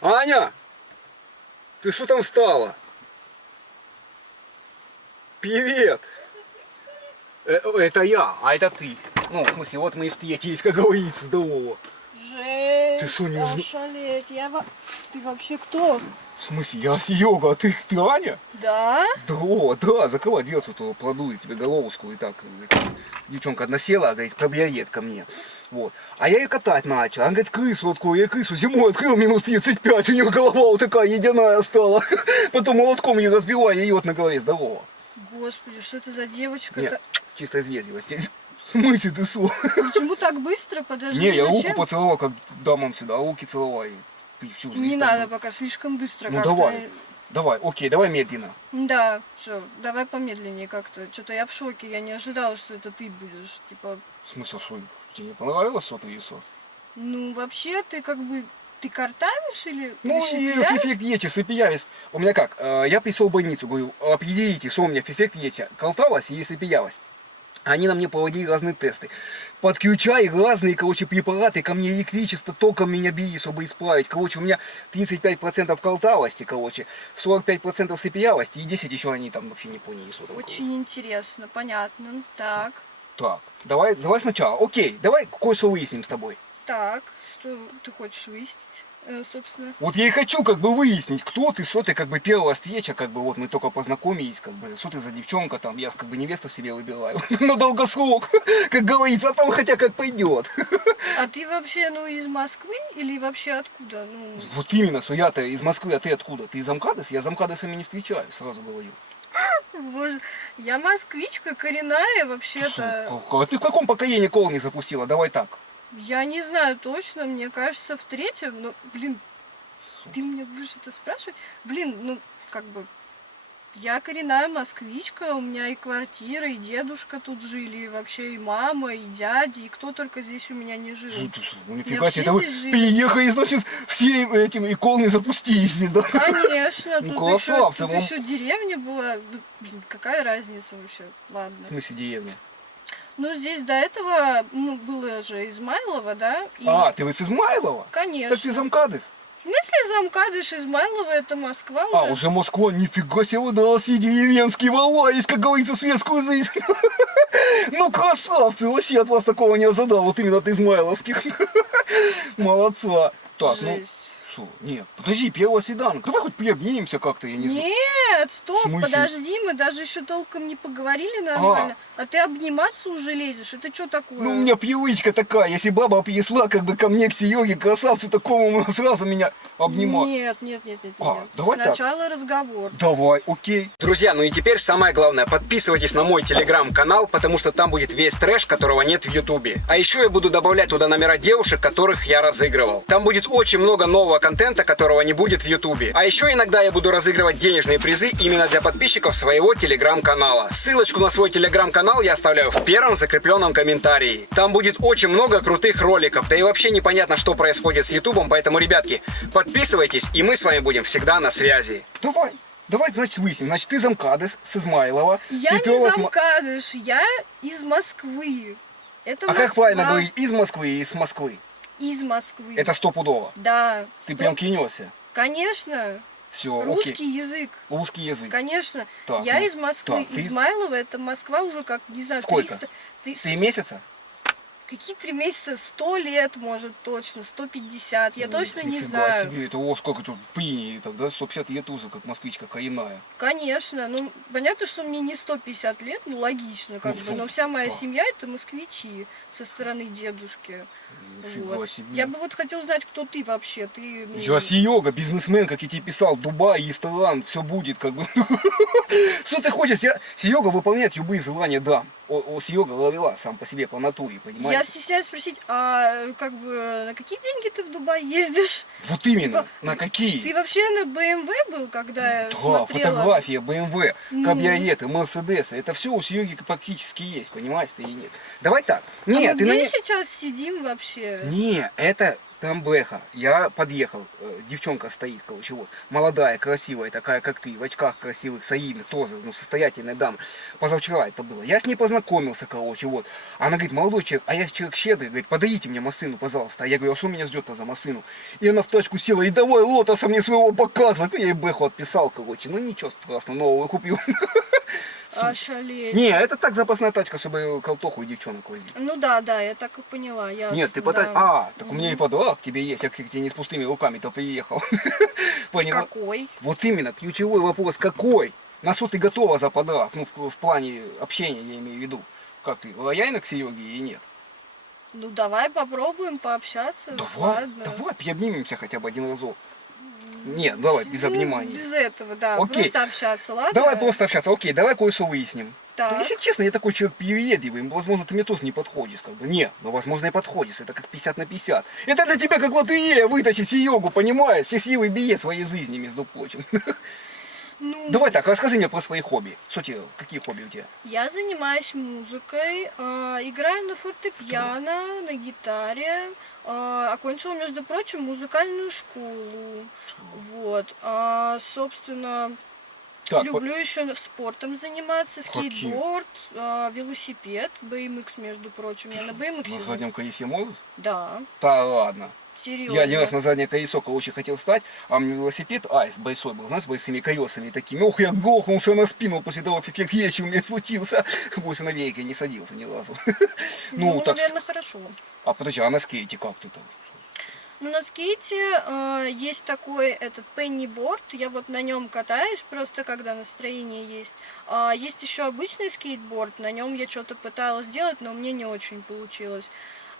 Аня! Ты что там встала? Привет! Это я, а это ты. Ну, в смысле, вот мы и встретились, как говорится, здорово. Жесть, Ты что, не узна- ошалеть. Ты вообще кто? В смысле, я Серега, а ты Аня? Да? Здорово, да, закрывай дверцу, то кладу я тебе головушку и так. Девчонка одна села, говорит, кабриолет ко мне. Вот. А я ее катать начал. Она говорит, крысу открою. Я крысу зимой открыл, минус 35, у нее голова вот такая единая стала. Потом молотком ее разбиваю, я ее вот на голове, здорово. Господи, что это за девочка-то? Нет, чисто из вежливости. В смысле ты что? Почему так быстро? Подожди, Не, я руку зачем? поцеловал, как дамам всегда, руки целовал. И всю Не надо пока, слишком быстро Ну как-то. давай, давай, окей, давай медленно. Да, все, давай помедленнее как-то. Что-то я в шоке, я не ожидала, что это ты будешь. Типа, В смысле, что, тебе не понравилось что-то яйцо? ну вообще ты как бы, ты картавишь или Ну, шепелявишь? эффект есть, слепиявец. У меня как, я пришел в больницу, говорю, определите, что у меня эффект есть, колталась и слепиявась. Они на мне проводили разные тесты. Подключай разные, короче, препараты, ко мне электричество, током меня били, чтобы исправить. Короче, у меня 35% колтавости, короче, 45% слепиявости и 10 еще они там вообще не поняли, что там. Очень интересно, понятно. Так, Так, давай сначала, окей, давай кое-что выясним с тобой. так, что ты хочешь выяснить, собственно? Вот я и хочу как бы выяснить, кто ты, что ты, как бы первая встреча, как бы вот мы только познакомились, как бы, что ты за девчонка там, я как бы невесту себе выбираю на долгосрок, как говорится, а там хотя как пойдет. А ты вообще, ну, из Москвы или вообще откуда? Ну, Вот именно, что я-то из Москвы, а ты откуда? Ты из Амкадес? Я с Амкадесами не встречаю, сразу говорю. боже, я москвичка коренная вообще-то. А ты в каком поколении корни запустила? Давай так. Я не знаю точно, мне кажется, в третьем, но, блин, ты меня будешь это спрашивать? Блин, ну, как бы, я коренная москвичка, у меня и квартира, и дедушка тут жили, и вообще и мама, и дядя, и кто только здесь у меня не жил. Ну, нифига себе, все это вы здесь жили. переехали, значит, все этим и корни запустились здесь, да? Конечно, Ну, тут красавцы, еще, вам- деревня была. Ну, блин, какая разница вообще? Ладно. В смысле деревня? Ну, здесь до этого, ну, было же Измайлово, да? И, А, ты из Измайлова? конечно. Так ты из Амкадес? В смысле Замкадыш, Измайлово, это Москва уже? А, уже Москва, нифига себе, вы дался деревенский ворвались, как говорится, в светскую жизнь. Ну, красавцы, вообще от вас такого не ожидал, вот именно от измайловских. Молодца. Так, ну, Жесть. что, нет, подожди, первое свидание. Давай хоть приобнимемся как-то, я не знаю. Нет, стоп, В смысле? подожди, мы даже еще толком не поговорили нормально. А ты обниматься уже лезешь, это что такое? Ну, у меня привычка такая, если баба принесла как бы ко мне к Сереге, красавцу такому, сразу меня обнимать. Нет. давай так. Сначала разговор. Давай, окей. Друзья, ну и теперь самое главное, подписывайтесь на мой телеграм-канал, потому что там будет весь трэш, которого нет в ютубе. А еще я буду добавлять туда номера девушек, которых я разыгрывал. Там будет очень много нового контента, которого не будет в ютубе. А еще иногда я буду разыгрывать денежные призы именно для подписчиков своего телеграм-канала. Ссылочку на свой телеграм-канал я оставляю в первом закрепленном комментарии. Там будет очень много крутых роликов, да и вообще непонятно, что происходит с ютубом, поэтому, ребятки, подписывайтесь, и мы с вами будем всегда на связи. Давай, значит, выясним. Значит, ты из Амкадес, с Измайлова. Я не из Амкадыш, я из Москвы. Это А Москва. как правильно говорить, из Москвы и из Москвы? Из Москвы. Это стопудово. Да. Ты прям клянешься. Конечно. Все, Русский окей. язык. Русский язык. Конечно. Так, Я ну, из Москвы. так, ты из- Измайлово, это Москва уже как, не знаю, Сколько? 300... 3 месяца? Какие 3 месяца? 100 лет, может, точно. 150. Я точно не Нифига знаю. себе, это о, сколько тут приняли тогда, 150 лет уже, как москвичка коренная. Конечно. Ну, понятно, что мне не 150 лет, ну, логично, как Ну, бы. Но вся моя да. семья это москвичи со стороны дедушки. Нифига Вот. себе. Я бы вот хотела знать, кто ты вообще. Ты, ну, Я Серега, бизнесмен, как я тебе писал, Дубай, ресторан, все будет, как бы. Что ты хочешь? Серега выполняет любые желания дам. Серега ловила сам по себе, по натуре, Я понимаешь? стесняюсь спросить, а как бы на какие деньги ты в Дубай ездишь? Вот именно, Типа, на какие? Ты вообще на BMW был, когда я Да, смотрела? фотография, BMW, Ну. кабриолеты, Мерседесы, это все у Сереги практически есть, понимаешь ты или нет? Давай так. А Нет, мы ты на где не... сейчас сидим вообще? Не, это Там Бэха. Я подъехал. Девчонка стоит, короче, вот. Молодая, красивая, такая, как ты, в очках красивых, солидных, тоже, ну, состоятельная дама. Позавчера это было. Я с ней познакомился, короче, вот. Она говорит, молодой человек, а я человек щедрый, говорит, подарите мне машину, пожалуйста. А я говорю, а что меня ждет-то за машину? И она в тачку села, и давай Лотоса мне своего показывать. И я ей Бэху отписал, короче. Ну, ничего страшного, нового купил. Ошалеть. Не, это так запасная тачка, чтобы колтоху и девчонок возить. Ну да, я так и поняла. Нет, ты да. так у меня и подарок тебе есть, я к тебе не с пустыми руками-то приехал. Поняла? Какой? Вот именно, ключевой вопрос, какой? На что ты готова за подарок? Ну, в плане общения, я имею в виду. Как ты, лояльна к Сереге или нет? Ну давай попробуем пообщаться. Давай, ладно. давай, обнимемся хотя бы один разок. Нет, давай, без обниманий. Без этого, да. Окей. Просто общаться, ладно? Давай просто общаться, окей, давай кое-что выясним. Так. Если честно, я такой человек привередливый, возможно, ты мне тоже не подходишь, как бы. Нет, но возможно и подходишь, это как 50 на 50. Это для тебя как лотерея вытащить Серегу, понимаешь? Счастливый биец своей жизни, между прочим. Ну, Давай так, расскажи мне про свои хобби. Что тебе, какие хобби у тебя? я занимаюсь музыкой, играю на фортепиано, на гитаре, окончила, между прочим, музыкальную школу. Вот. Собственно, Так, люблю еще спортом заниматься, Каким? скейтборд, велосипед, BMX, между прочим. Я на BMX. на заднем колесе можешь? Да, Да ладно. серьезно. Я один раз на заднее колесо, короче, хотел встать, а у меня велосипед Айс большой был, знаешь, с большими колесами такими. Ох, я грохнулся на спину после того, эффект речи у меня случился. Больше на велике не садился ни разу. Ну, так, наверное, хорошо. а подожди, а на скейте как ты там? Ну, на скейте есть такой этот пенниборд, я вот на нем катаюсь, просто когда настроение есть. Есть еще обычный скейтборд, на нем я что-то пыталась сделать, но мне не очень получилось.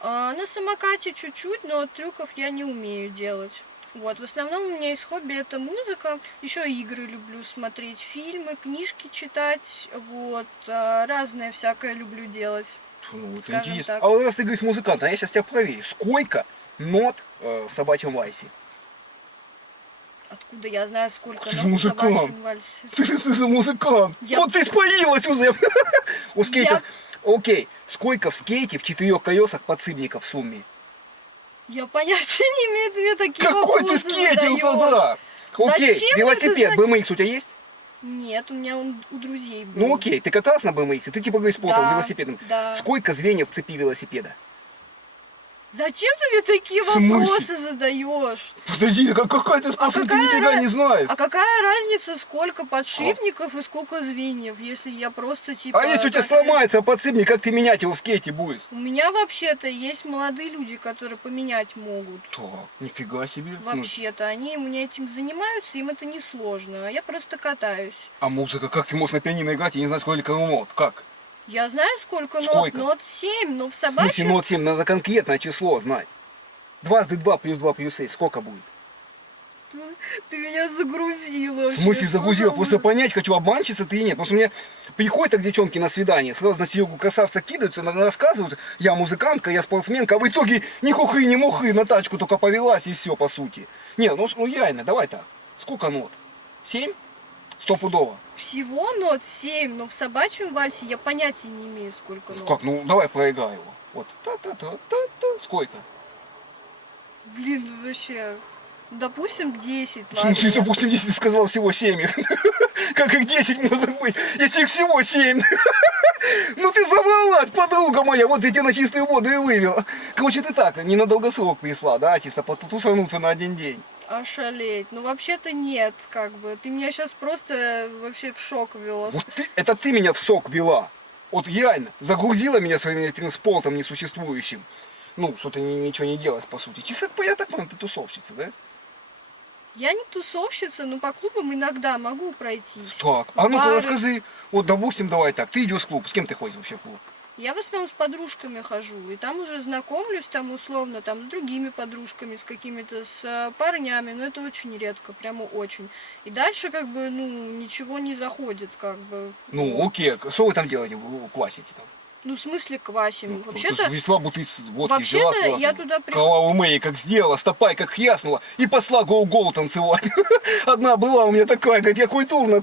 На самокате чуть-чуть, но трюков я не умею делать. Вот, в основном у меня из хобби это музыка, еще игры люблю смотреть, фильмы, книжки читать, вот, разное всякое люблю делать. Ну, это Скажем интересно. так. А вот раз ты говоришь музыкант, а я сейчас тебя проверю. Сколько нот в собачьем вальсе? Откуда я знаю, сколько Ты нот же в музыкант. собачьем вальсе? Ты за музыкант. Я- Вот ты спалилась уже. У скейтов. Окей, сколько в скейте в 4 колесах подсыбников в сумме? Я понятия не имею, ты мне такие Какой ты вопросы скейтил задаешь. тогда? Окей, Зачем мне велосипед, это BMX у тебя есть? Нет, у меня он у друзей был. Ну окей, ты каталась на BMX, ты типа говоришь спортом, Да, велосипедом. да. Сколько звеньев в цепи велосипеда? Зачем ты мне такие В смысле? вопросы задаешь? Подожди, какой ты способ, ты какая нифига ра- не знаешь. А какая разница, сколько подшипников и сколько звеньев, если я просто типа... А если у тебя такая- сломается подсыбник, как ты менять его в скейте будешь? У меня вообще-то есть молодые люди, которые поменять могут. Так, нифига себе. Ну, Вообще-то, они мне этим занимаются, им это несложно, а я просто катаюсь. а музыка, как ты можешь на пианино играть, я не знаю, сколько нот, как? Я знаю, сколько нот, Сколько? нот 7, но в В смысле собачьем... нот 7, надо конкретное число знать. 2 плюс 2 плюс 6, сколько будет? Ты меня загрузила. В вообще, смысле загрузила? что Просто за- понять хочу, обманщица ты или нет. Потому что мне приходят так девчонки на свидание, сразу на Серегу красавца кидаются, рассказывают, я музыкантка, я спортсменка, а в итоге ни хухры, ни мухры, на тачку только повелась и все, по сути. Не, ну реально, давай так. Сколько нот? 7? Стопудово. Всего нот 7, но в собачьем вальсе я понятия не имею, сколько нот. Как, ну давай проиграй его. Вот, та-та-та-та-та, сколько? Блин, вообще... Допустим, 10, В ладно. смысле, допустим, если ты сказал всего 7 их. Как их 10 может быть, если их всего 7? Ну ты забралась, подруга моя, вот я тебя на чистую воду и вывел. Короче, ты так, не на долгосрок пришла, да, чисто потусануться на один день. Ошалеть. Ну, вообще-то нет, как бы. Ты меня сейчас просто вообще в шок ввела. Вот это ты меня в сок вела. Вот реально, загрузила меня своим этим спортом несуществующим. Ну, что ты ничего не делаешь, по сути. Чисто, я так понял, ты тусовщица, да? Я не тусовщица, но по клубам иногда могу пройтись. Так, а ну-ка Бары. расскажи. Вот, допустим, давай так, ты идешь в клуб, с кем ты ходишь вообще в клуб? Я в основном с подружками хожу, и там уже знакомлюсь, там условно, там с другими подружками, с какими-то, с парнями, но это очень редко, прямо очень. И дальше как бы, ну, ничего не заходит, как бы. Ну, окей, что вы там делаете, вы квасите там? Ну, в смысле квасим. Вообще-то, Весла бутыль водки взяла вообще-то сразу. я туда Кровавую Мэй как сделала, стопай как хряснула и посла гол-гол танцевать. Одна была у меня такая, говорит, я культурная,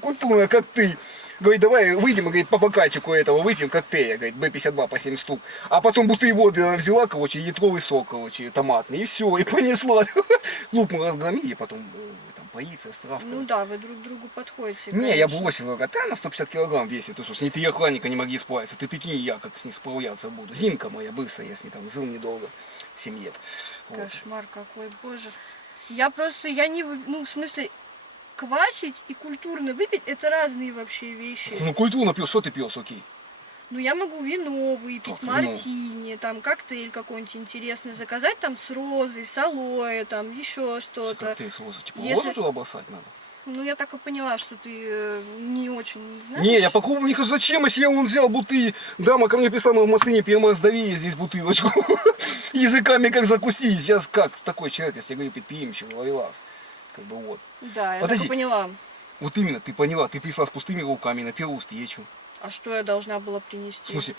как ты. Говорит, давай выйдем, говорит, по бокальчику этого выпьем коктейля, говорит, Б-52 по 7 штук. А потом бутыль воды она взяла, короче, литровый сок, короче, томатный, и все, и понесла. Клуб мы разгромили, потом там полиция, стравка. Ну да, вы друг другу подходите. Не, я конечно. бросил, говорит, да, на 150 килограмм весит, ты что, с ней 3 охранника не могли справиться, ты прикинь, я как с ней справляться буду. Зинка моя бывшая, я с ней там жил недолго в семье. Вот. Кошмар какой, боже. Я просто, я не, ну, в смысле, квасить и культурно выпить, это разные вообще вещи. Ну, культурно пил, что ты пил, окей? Ну, я могу вино выпить, Как вино? мартини, там, коктейль какой-нибудь интересный заказать, там, с розой, с алоэ, там, еще что-то. Как ты сразу, типа, Если- розу туда бросать надо? Ну, я так и поняла, что ты не очень знаешь. Не, я по клубу не хожу, зачем, если я вон взял бутыль, дама ко мне пришла, мы в машине первый раз давили здесь бутылочку, языками как закустились, я как такой человек, если я говорю, предприимчивый, ловелас, как бы вот. Да, я Подожди. так и поняла. Вот именно, ты поняла, ты пришла с пустыми руками на первую встречу. А что я должна была В принести? смысле,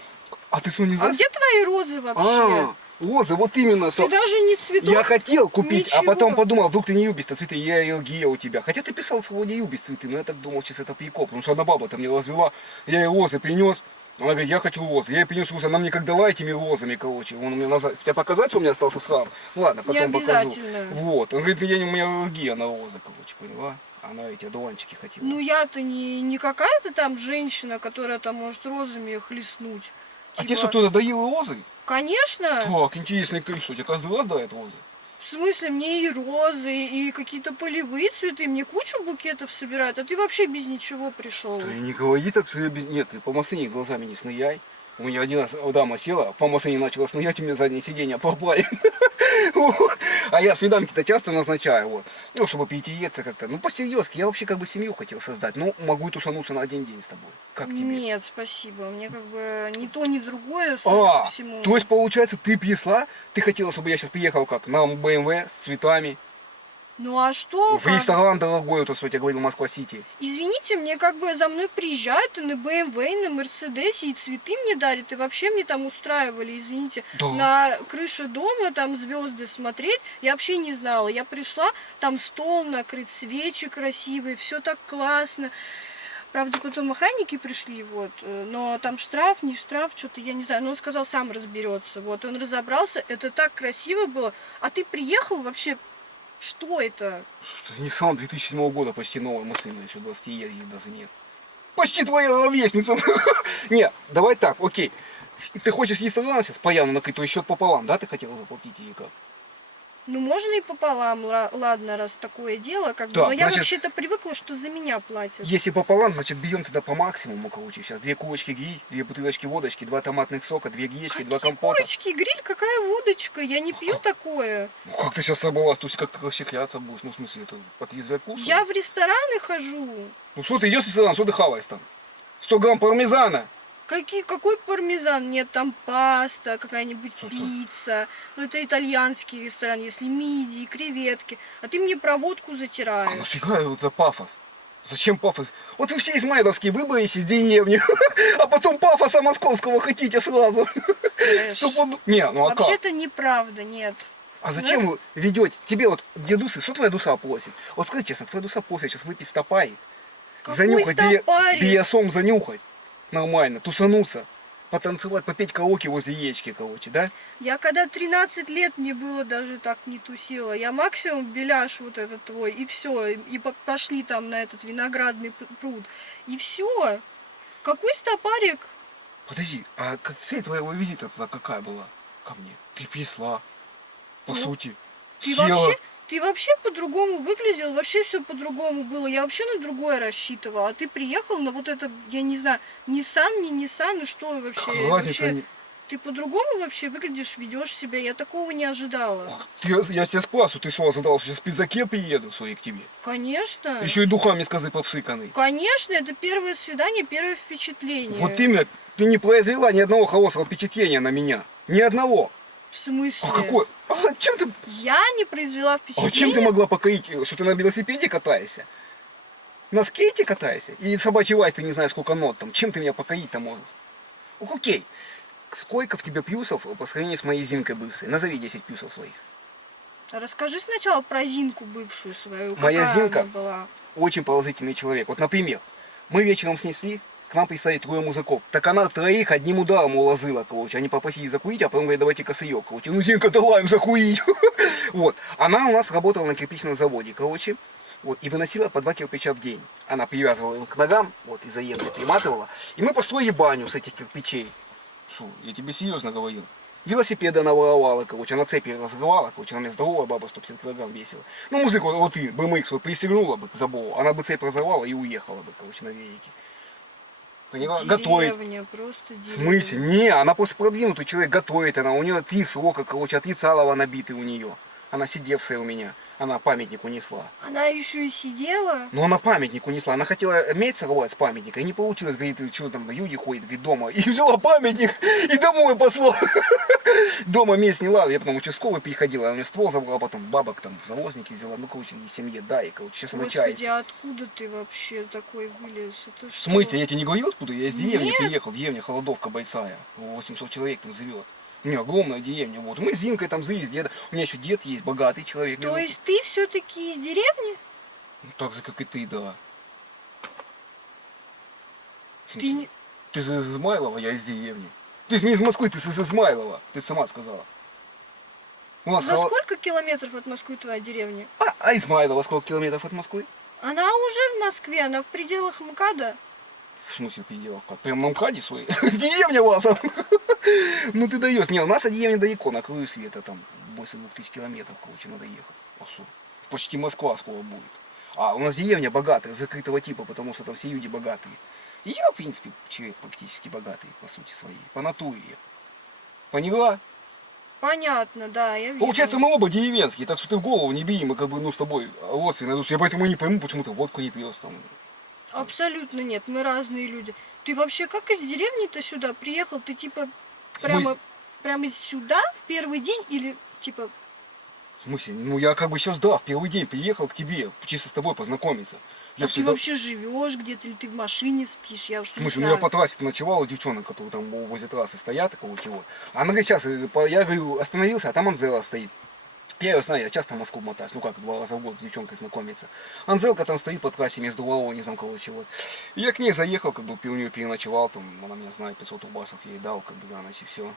а ты что, не А знаешь? где твои розы вообще? А, розы, вот именно, Ты даже не цветов? я хотел купить, а Ничего. потом подумал, вдруг ты не любишь цветы, я аллергия у тебя. Хотя ты писал, что не любишь цветы, но я так думал, сейчас это прикол, потому что одна баба там мне развела, я ей розы принес, она говорит, я хочу розы. Я ей принес розы, она мне как дала этими розами, короче, он мне назад. Тебе показать, что у меня остался срам? Ну ладно, потом Не покажу. обязательно. Вот, он говорит, у меня аллергия на розы, короче, поняла? Она эти одуванчики хотела. Ну я-то не какая-то там женщина, которая там может розами хлестнуть. А Типа, тебе что, кто-то доил розы? Конечно. Так, интересный кейс, у тебя каждый раз дает розы? В смысле, мне и розы, и какие-то полевые цветы, мне кучу букетов собирают, а ты вообще без ничего пришел. Ты не говори так, что я без... Нет, ты по машине глазами не сныяй. У меня один раз дама села, по машине начала снять, у меня заднее сиденье поплавит. Вот. А я свиданки-то часто назначаю, вот. Ну, чтобы перетереться как-то. Ну, по-серьезки, я вообще как бы семью хотел создать. Ну, могу и тусануться на один день с тобой. Как тебе? Нет, спасибо. Мне как бы ни то, ни другое, судя А, по всему. то есть, получается, ты присла, ты хотела, чтобы я сейчас приехал как? На БМВ с цветами. Ну а что? В как? ресторан дорогой, вот, что я тебе говорил, Москва-Сити. Извините, мне как бы за мной приезжают и на БМВ, и на Мерседесе, и цветы мне дарят, и вообще мне там устраивали, извините, Да. на крыше дома там звезды смотреть. Я вообще не знала. Я пришла, там стол накрыт, свечи красивые, все так классно. Правда, потом охранники пришли, вот, но там штраф, не штраф, что-то, я не знаю, но он сказал, сам разберется. Вот, он разобрался, это так красиво было. А ты приехал вообще, что это? Nissan 2007 года, почти новая машина, еще 20 ей даже нет. Почти твоя ровесница. Не, давай так, окей. Ты хочешь ресторан сейчас появно накрыть, то есть счет пополам, да, ты хотела заплатить или как? Ну, можно и пополам, ладно, раз такое дело, как бы. Так, Но я значит- вообще-то привыкла, что за меня платят. Если пополам, значит берем тогда по максимуму, короче, сейчас. 2 курочки гриль, 2 бутылочки водочки, 2 томатных сока, 2 гречки, 2 Какие компота. курочки, гриль, какая водочка? Я не пью такое. Ну как ты сейчас собралась, то есть как ты расчехляться будешь, ну в смысле, это отъязвять вкус? Я в рестораны хожу. Ну что ты идешь в ресторан, что ты хаваешь там? 100 грамм пармезана. Какой пармезан? Нет, там паста, какая-нибудь Что это? пицца. Ну, это итальянский ресторан, если мидии, креветки. А ты мне про водку А затираешь. нафига это пафос? Зачем пафос? Вот вы все измайловские выбрались из деревни, а потом пафоса московского хотите сразу. Стопуд- Не, ну а как? Вообще-то неправда, нет. А зачем вы ведете? Тебе вот дедусы, что твоя душа просит? Вот скажи честно, твоя душа просит сейчас выпить стопарик, Какой занюхать, стопарик? биосом занюхать, нормально, тусануться, потанцевать, попеть караоке возле яички, короче, да? Я когда 13 лет мне было, даже так не тусила. Я максимум беляш вот этот твой, и все. И пошли там на этот виноградный пруд. И все. Какой стопарик? Подожди, а как цель твоего визита тогда какая была ко мне? Ты пришла, по Ну, сути, Ты села. вообще по-другому выглядел, вообще все по-другому было. Я вообще на другое рассчитывала. А ты приехал на вот это, я не знаю, Nissan, не Nissan, и что вообще? Какая разница? Вообще, ты по-другому вообще выглядишь, ведешь себя. Я такого не ожидала. Я тебя спрашиваю, ты сразу задал, сейчас в пиджаке приеду свои к тебе. Конечно. Еще и духами сказы повсыканный. Конечно, это первое свидание, первое впечатление. Вот именно, ты не произвела ни одного хорошего впечатления на меня. Ни одного. В смысле? А какой? А чем ты, Я не произвела впечатление. чем ты могла покорить, что ты на велосипеде катаешься? На скейте катаешься? И собачий лайс ты не знаешь сколько нот там. Чем ты меня покорить-то можешь? Ну, окей. Сколько в тебе плюсов по сравнению с моей Зинкой бывшей? Назови 10 плюсов своих. Расскажи сначала про Зинку бывшую свою. Моя Какая Зинка? она была? Очень положительный человек. Вот, например, Мы вечером снесли, к нам пристали 3 мужиков. Так она 3 одним ударом уложила, короче. Они попросили закурить, а потом говорят, давайте косаек, короче. Ну, Зинка, давай им закурить. Вот. Она у нас работала на кирпичном заводе, короче. Вот, и выносила по 2 кирпича в день. Она привязывала их к ногам, вот, и заемно приматывала. И мы построили баню с этих кирпичей. Фу, я тебе серьезно говорю. Велосипеды она воровала, короче, она цепи разрывала, короче, она мне здоровая баба, 150 килограмм весила. Ну, музыка, вот ты, BMX свой пристегнула бы к забору, она бы цепь разорвала и уехала бы, короче, на велике. Поняла? Готовит. Просто В деревня. смысле? Не, она просто продвинутый человек, готовит она, у нее 3 срока, короче, 3 Цалова набиты у нее. Она сидевшая у меня, она памятник унесла. Она еще и сидела. Но она памятник унесла, она хотела медь сорвать с памятника, и не получилось, говорит, что там, люди ходят, говорит, дома. И взяла памятник, и домой посла. Дома медь сняла, я потом участковый переходила, она мне ствол забрала, потом бабок там в завозники взяла, ну, короче, и семье, да, и, короче, сейчас она Господи, чается. а откуда ты вообще такой вылез? Это В что? смысле, я тебе не говорил, откуда? Я из деревни Нет. приехал, деревня Холодовка Бойцая, 800 человек там живет. У меня огромная деревня, вот. Мы с Зинкой там жили, с дедом. У меня еще дед есть, богатый человек. То есть ты все-таки из деревни? Ну, так же, как и ты, да. Ты не... Ты же из Измайлова, я из деревни. Ты же не из Москвы, ты из Измайлова. Ты сама сказала. У нас За сколько километров от Москвы твоя деревня? А Измайлова сколько километров от Москвы? Она уже в Москве, она в пределах МКАДа. В смысле пределах? Прям на МКАДе своей? Деревня у вас! Ну ты даешь. Не, у нас от деревни далеко, на краю света, там больше 2000 километров, короче, надо ехать. А что? Почти Москва скоро будет. А у нас деревня богатая, закрытого типа, потому что там все люди богатые. И я, в принципе, человек практически богатый, по сути своей, по натуре. Поняла? Понятно, да, я вижу. Получается, мы оба деревенские, так что ты в голову не бери, мы как бы, ну, с тобой родственные. Я поэтому и не пойму, почему ты водку не пьешь там. Абсолютно нет, мы разные люди. Ты вообще как из деревни-то сюда приехал? Ты типа В смысле? прямо сюда в первый день или типа... В смысле? Ну, я как бы сейчас, да, в первый день приехал к тебе, чисто с тобой познакомиться. А Я ты всегда... вообще живешь где-то или ты в машине спишь? Я уж В не смысле, у меня знаю. по трассе ночевала девчонок, которые там возле трассы стоят, такого чего. Она говорит, сейчас, я говорю, остановился, а там Анзела стоит. Я ее знаю, я часто в Москву мотаюсь, ну как, 2 раза в год с девчонкой знакомиться. Анзелка там стоит по трассе между Воронезом, короче, вот. И я к ней заехал, как бы у нее переночевал, там, она меня знает, 500 рубасов я ей дал, как бы за ночь и все.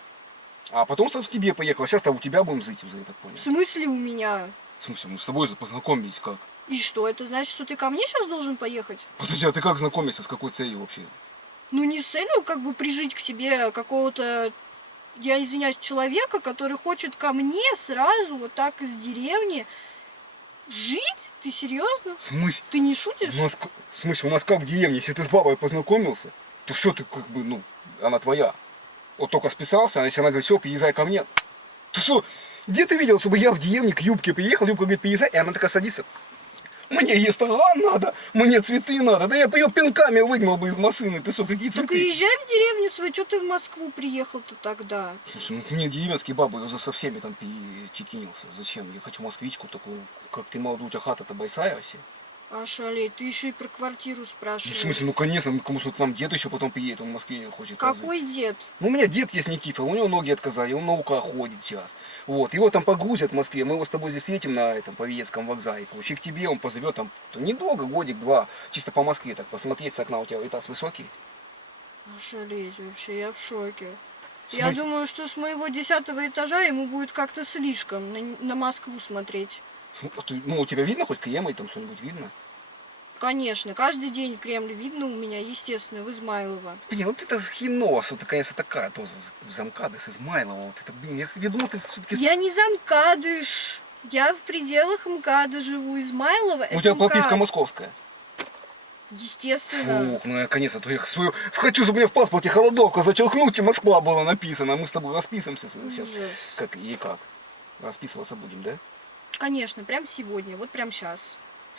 А потом сразу к тебе поехал, сейчас у тебя будем жить уже, я так понял. В смысле у меня? В смысле, мы с тобой же познакомились как? И что, это значит, что ты ко мне сейчас должен поехать? Подожди, а ты как знакомишься, с какой целью вообще? Ну не с целью как бы прижить к себе какого-то, я извиняюсь, человека, который хочет ко мне сразу вот так из деревни жить? Ты серьезно? В смысле? Ты не шутишь? В смысле, у нас как в деревне, если ты с бабой познакомился, то все, ты как бы, ну, она твоя. Вот только списался, а если она говорит, все, приезжай ко мне. Ты что, где ты видел, чтобы я в деревне к Юбке приехал, Юбка говорит, приезжай, и она такая садится. Мне ресторан надо, мне цветы надо. Да я бы ее пинками выгнал бы из машины. Ты что, какие Так цветы? и езжай в деревню свою, что ты в Москву приехал-то тогда? Слушай, ну мне деревенские бабы, я уже со всеми там перечекинился. Зачем? Я хочу москвичку такую, как ты молодую, у тебя хата-то Байсая вообще. А шалей, ты еще и про квартиру Ну, в спрашиваешь. смысле, ну конечно, потому что к нам дед еще потом приедет, он в Москве хочет жить. Какой дед? Ну, у меня дед есть Никифор, у него ноги отказали, он на УК ходит сейчас. Вот, его там погрузят в Москве, мы его с тобой здесь встретим на этом Павелецком вокзале. Короче, к тебе он позовет там недолго, годик-два, чисто по Москве так посмотреть с окна, у тебя этаж высокий. Ошалеть вообще, я в шоке. В Я смысле? думаю, что с моего 10-го этажа ему будет как-то слишком на Москву смотреть. Ну, у тебя видно хоть Кремль, там что-нибудь видно? Конечно, каждый день Кремль видно у меня, естественно, в Измайлово. Блин, вот это хреново, что ты, конечно, такая тоже замкада с Измайлова. Вот это, блин, я думал, ты все-таки... Я не замкадыш. Я в пределах МКАДа живу. Измайлово У тебя это прописка МКАД. московская. Естественно. Фух, ну наконец-то, то я свою... Хочу, чтобы у меня в паспорте Холодовка зачеркнуть, и Москва была написана. Мы с тобой расписываемся сейчас. Ужас. Как и как? Расписываться будем, да? Конечно, прям сегодня, вот прям сейчас.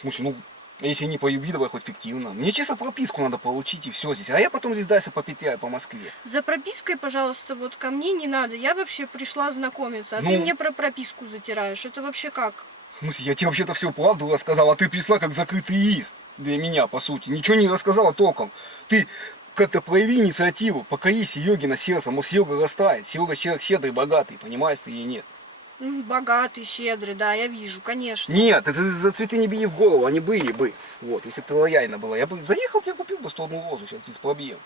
Слушай, ну, если не по юбидовой, хоть фиктивно. Мне чисто прописку надо получить, и все здесь. А я потом здесь дальше попетляю по Москве. За пропиской, пожалуйста, вот ко мне не надо. Я вообще пришла знакомиться, а Ну. ты мне про прописку затираешь. Это вообще как? В смысле, я тебе вообще-то всю правду рассказал, а ты пришла как закрытый лист для меня, по сути. Ничего не рассказала толком. Ты как-то прояви инициативу, покорись Серегина сердцем, может Серега растает. Серега человек щедрый, богатый, понимаешь ты или нет? Богатый, щедрый, да, я вижу, конечно. Нет, это за цветы не бери в голову, они были бы. Вот, если бы ты лояльна была, я бы заехал, тебе купил бы 101 розу, сейчас без проблем.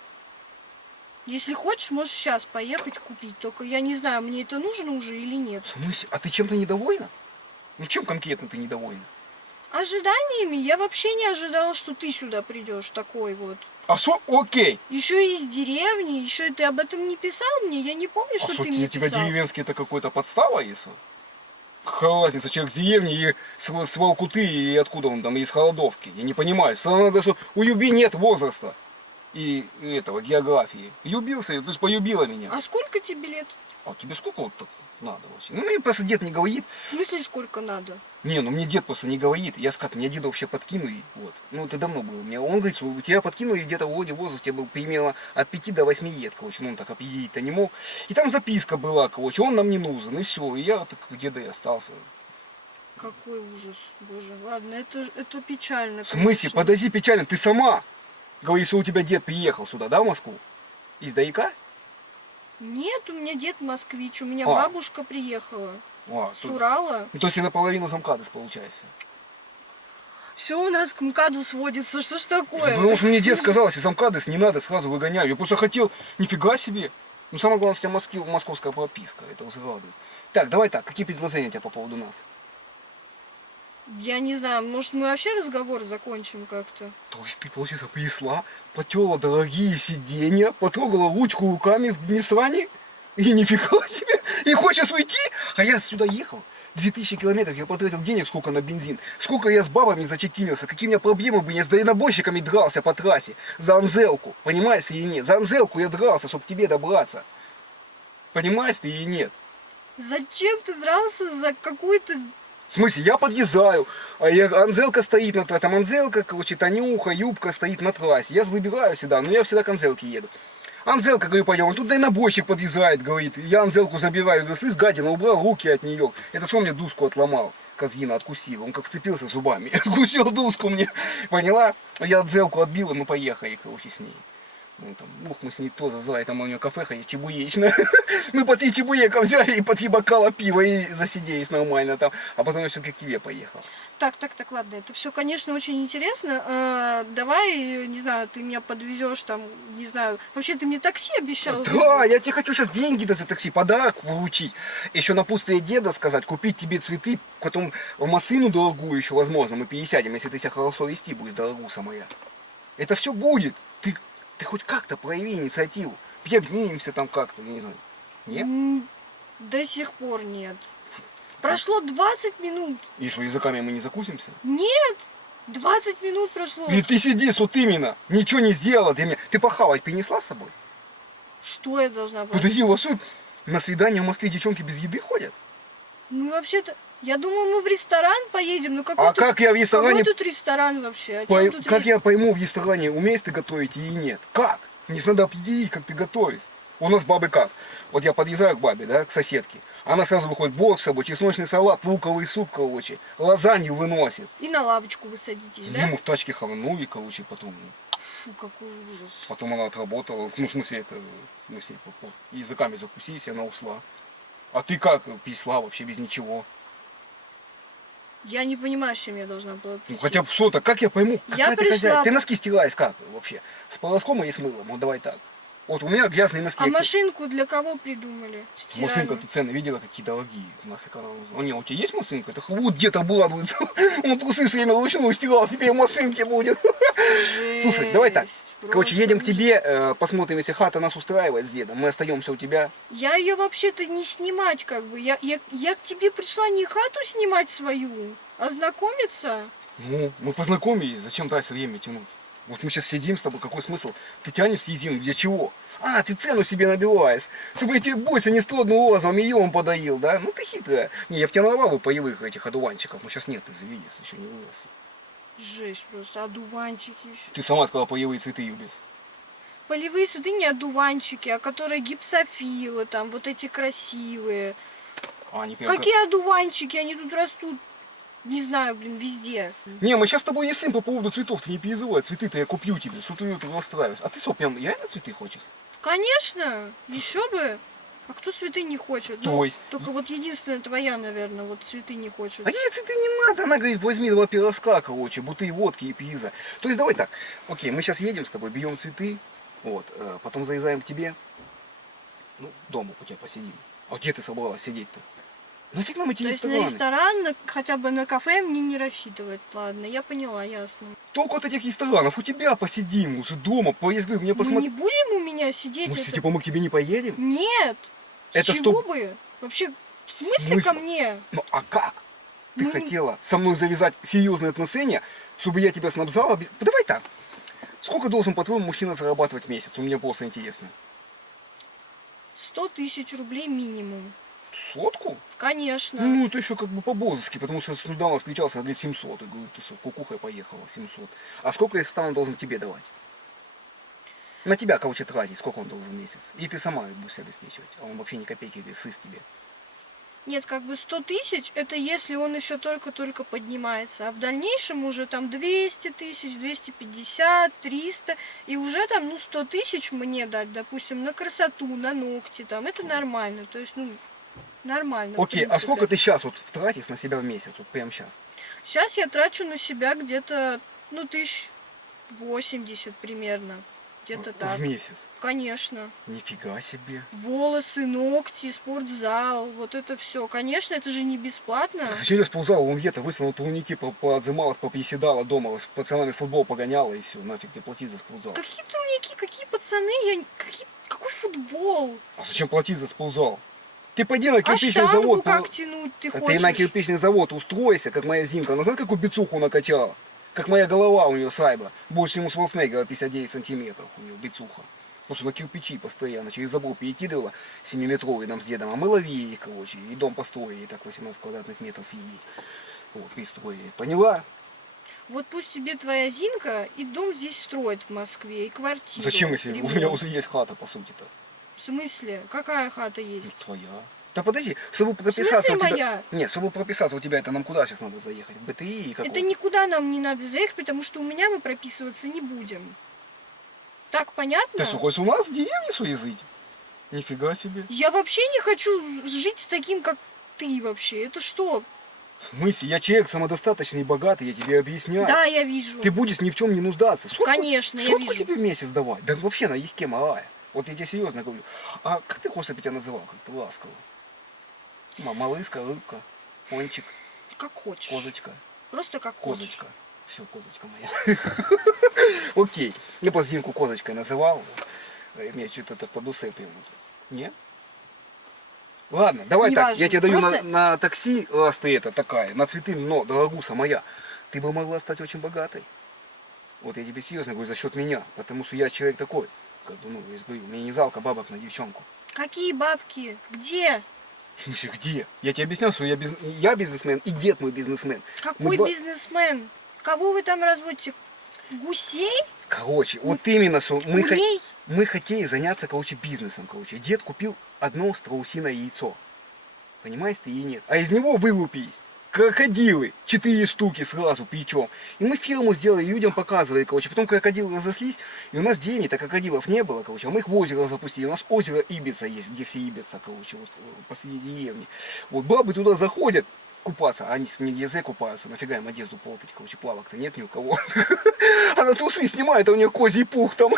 Если хочешь, можешь сейчас поехать купить. Только я не знаю, мне это нужно уже или нет. В смысле? А ты чем-то недовольна? Ну чем конкретно ты недовольна? Ожиданиями я вообще не ожидала, что ты сюда придешь такой вот. Окей. Еще из деревни, еще ты об этом не писал мне, я не помню, что ты мне тебя писал. деревенский это какой-то подстава, если? Какая разница, человек с деревни и с Волкуты, и откуда он там, из Холодовки? Я не понимаю. У Юби нет возраста и этого, географии. Юбился, ты же полюбила меня. А сколько тебе лет? А тебе сколько вот так надо вообще? Ну, мне просто дед не говорит. В смысле, сколько надо? Не, ну мне дед просто не говорит. Я как, мне деда вообще подкинули. Вот. Ну, это давно было. Мне, он говорит, что у тебя подкинули где-то вроде возраст, у тебя был примерно от 5 до 8 лет, короче. Ну, он так определить-то не мог. И там записка была, короче, он нам не нужен. И все. И я так у деда и остался. Какой ужас, боже. Ладно, это печально, В смысле? конечно. Подожди, печально. Ты сама говоришь, что у тебя дед приехал сюда, да, в Москву? Издалека? Нет, у меня дед москвич, у меня А. бабушка приехала с Урала. Ну, то есть ты наполовину замкадыс получается. Все у нас к МКАДу сводится, что ж такое? Потому что мне дед сказал, если замкадыс не надо, сразу выгоняю. Я просто хотел, нифига себе. Ну, самое главное, что у тебя московская прописка. Это вас радует. Так, давай так, какие предложения у тебя по поводу нас? Я не знаю, может мы вообще разговор закончим как-то? То есть ты, получается, принесла, потерла дорогие сиденья, потрогала ручку руками в Ниссане и нифига себе, и хочешь уйти? А я сюда ехал, 2000 километров, я потратил денег сколько на бензин, сколько я с бабами зачекинился, какие у меня проблемы были, я с дальнобойщиками дрался по трассе, за Анзелку, понимаешь или нет? За Анзелку я дрался, чтобы к тебе добраться, понимаешь ты или нет? Зачем ты дрался за какую-то... В смысле, я подъезжаю, а Анзелка стоит на трассе, там Анзелка, короче, Танюха, Юбка стоит на трассе. Я выбираю всегда, но я всегда к Анзелке еду. Анзелка, говорю, пойдем, тут дальнобойщик подъезжает, говорит. Я Анзелку забираю, говорю, слышь, гадина, убрал руки от нее. Это что мне дуску отломал? Козлина откусил, он как вцепился зубами, откусил дуску мне, поняла? Я Анзелку отбил, и мы поехали, короче, с ней. Ну, там, мы с ней тоже за, там у нее кафеха есть чебуечная. Мы по 3 чебуека взяли и по 3 бокала пива и засиделись нормально там. А потом я все-таки к тебе поехал. Так, ладно, это все, конечно, очень интересно. Давай, не знаю, ты меня подвезешь там, не знаю. Вообще, ты мне такси обещал? Да, я тебе хочу сейчас деньги за такси, подарок вручить. Еще напутствие деда сказать, купить тебе цветы, потом в машину дорогую еще, возможно, мы пересядем, если ты себя хорошо вести будешь, дорогуса моя. Это все будет. Ты хоть как-то прояви инициативу. Обнимемся там как-то, я не знаю. Нет? До сих пор нет. Прошло 20 минут. И что, языками мы не закусимся? Нет, 20 минут прошло. И ты сидишь вот именно, ничего не сделала для меня. Ты похавать принесла с собой? Что я должна была? Подожди, у вас что, на свидание в Москве девчонки без еды ходят? Ну, вообще-то, я думала, мы в ресторан поедем, но какой тут, как я в ресторане... какой тут ресторан вообще? О чем тут Как речь? я пойму в ресторане, умеешь ты готовить или нет? Как? Мне надо определить, как ты готовишь. У нас бабы как? Вот я подъезжаю к бабе, да, к соседке. Она сразу выходит, борщ с собой, чесночный салат, луковый суп, короче. Лазанью выносит. И на лавочку вы садитесь, да? Ему в тачке хаванули, короче, потом. Фу, какой ужас. Потом она отработала. Ну, в смысле, это мы с ней языками закусились, и она ушла. А ты как пришла вообще без ничего? Я не понимаю, с чем я должна была Ну, прийти. хотя бы что-то, как я пойму, Я какая ты пришла хозяйка? Ты бы- носки стираешь как вообще? С полоском или с мылом? Вот давай так. Вот у меня грязные носки. А Я тебе- машинку для кого придумали? Машинка, Стиральную. ты цены видела, какие дорогие? Нафиг она нужна? Не, у тебя есть машинка? Это вот где-то обрадуется. Он трусы все время вручную стирал, теперь машинки будет. Слушай, давай так. Жесть, Короче, просто едем к ужас. тебе, посмотрим, если хата нас устраивает с дедом. Мы остаемся у тебя. Я ее вообще-то не снимать как бы. Я к тебе пришла не хату снимать свою, а знакомиться. Ну, мы познакомились, зачем дальше время тянуть? Вот мы сейчас сидим с тобой, какой смысл? Ты тянешь резину, для чего? А, ты цену себе набиваешь. Чтобы я тебе бойся не 101 розу, а миллион подарил, да? Ну ты хитрая. Не, я бы тебя наливал бы паевых этих одуванчиков, но сейчас нет, ты завидишь, еще не вырос. Жесть просто, одуванчики еще. Ты сама сказала, паевые цветы любишь. Полевые цветы не одуванчики, а которые гипсофилы, там вот эти красивые. А, они прям Какие одуванчики, они тут растут, не знаю, блин, везде. Не, мы сейчас с тобой ясным по поводу цветов, ты не переживай, цветы-то я куплю тебе, что ты расстраиваешься. А ты что, прям реально цветы хочешь? Конечно, еще бы. А кто цветы не хочет? То Ну, есть? только вот единственная твоя, наверное, вот цветы не хочет. А ей цветы не надо. Она говорит, возьми 2 пирожка, короче, бутыль водки и пиза. То есть давай так. Окей, мы сейчас едем с тобой, берем цветы. Вот, потом заезжаем к тебе. Ну, дома у тебя посидим. А где ты собралась сидеть-то? Нафиг нам эти То есть на рестораны? ресторан, хотя бы на кафе мне не рассчитывать. Ладно, я поняла, ясно. Толку от этих ресторанов, у тебя посидим, лучше дома, поезд, мне Мы не посмотри. будем у меня сидеть. Мы, это- типа, мы к тебе не поедем? Нет. Это С чего стоп. бы? Вообще, в смысле Смысл? ко мне? Ну, а как? Ты Ну, хотела со мной завязать серьезные отношения, чтобы я тебя снабжала? Давай так. Сколько должен, по-твоему, мужчина зарабатывать в месяц? У меня просто интересно. 100 тысяч рублей минимум. Сотку? Конечно. Ну, это еще как бы по-бозовски, потому что с недавно встречался, она говорит, 700. Я говорю, ты что, кукухой поехала, 700. А сколько ресторан должен тебе давать? На тебя, короче, тратить, сколько он должен в месяц? И ты сама будешь себя обеспечивать, а он вообще ни копейки говорит, сыс тебе. Нет, как бы 100 тысяч, это если он еще только-только поднимается. А в дальнейшем уже там 200 тысяч, 250, 300. И уже там, ну, 100 тысяч мне дать, допустим, на красоту, на ногти. Там, это нормально. То есть, ну, нормально. Окей, а сколько ты сейчас вот тратишь на себя в месяц, вот прямо сейчас? Сейчас я трачу на себя где-то, ну, 1080 примерно. Где-то так. В месяц? Конечно. Нифига себе. Волосы, ногти, спортзал, вот это все. Конечно, это же не бесплатно. Зачем я сползал, он где-то высунул турники, поотзымалась, поприседала дома, с пацанами в футбол погоняла и все, нафиг тебе платить за спортзал. Какие турники, какие пацаны, какой футбол? А зачем платить за спортзал? Ты пойди на А кирпичный штангу завод, как тянуть ты ты хочешь? на кирпичный завод устройся, как моя Зинка. Она знаешь, какую бицуху накачала? Как моя голова у нее сайба. Больше ему Шварценеггера 59 сантиметров у нее бицуха. Потому что на кирпичи постоянно через забор перекидывала 7-метровый нам с дедом. А мы ловили их, короче, и дом построили, и так 18 квадратных метров и вот, пристроили. Поняла? Вот пусть тебе твоя Зинка и дом здесь строит в Москве, и квартиру. Зачем, если у ремонт. меня уже есть хата, по сути-то? В смысле? Какая хата Ну, есть? твоя. Да подожди, чтобы В прописаться смысле у тебя... моя? Нет, чтобы прописаться у тебя, это нам куда сейчас надо заехать? В БТИ и какого? Это никуда нам не надо заехать, потому что у меня мы прописываться не будем. Так понятно? Ты что, хочешь у нас в деревне свою жить? Нифига себе. Я вообще не хочу жить с таким, как ты вообще. Это что? В смысле? Я человек самодостаточный и богатый, я тебе объясняю. Да, я вижу. Ты будешь ни в чем не нуждаться. Конечно, я Сколько вижу. тебе в месяц давать? Да вообще на языке малая. Вот я тебе серьезно говорю. А как ты хочешь, чтобы я тебя называл? Как-то ласково. Малыска, рыбка, пончик, Как хочешь. козочка, Просто как хочешь. козочка. Все, козочка моя. Окей. Я просто Зинку козочкой называл. И мне что-то так по душе прям. Нет? Ладно, давай так, Неважно. я тебе даю Просто- на такси, раз ты это такая, на цветы, но, дорогуса моя, ты бы могла стать очень богатой. Вот я тебе серьезно говорю, за счет меня, потому что я человек такой, как бы, ну, я говорю, мне не жалко бабок на девчонку. Какие бабки? Где? В смысле, где? Я тебе объяснял, что я бизнесмен, и дед мой бизнесмен. Какой два- бизнесмен? Кого вы там разводите? Гусей? Короче, вот именно, что Курей? мы хотели заняться, короче, бизнесом, короче. Дед купил одно страусиное яйцо. Понимаешь ты или нет? А из него вылупились крокодилы, 4 штуки сразу, причем. И мы фирму сделали, людям показывали, короче. Потом крокодилы разослись, и у нас в деревне-то крокодилов не было, короче. А мы их в озеро запустили. У нас озеро Ибица есть, где все ибятся, короче, вот посреди деревни. Вот бабы туда заходят купаться, а они не где купаются, нафига им одежду полотать, короче, плавок-то нет ни у кого. Она трусы снимает, а у нее козий пух там.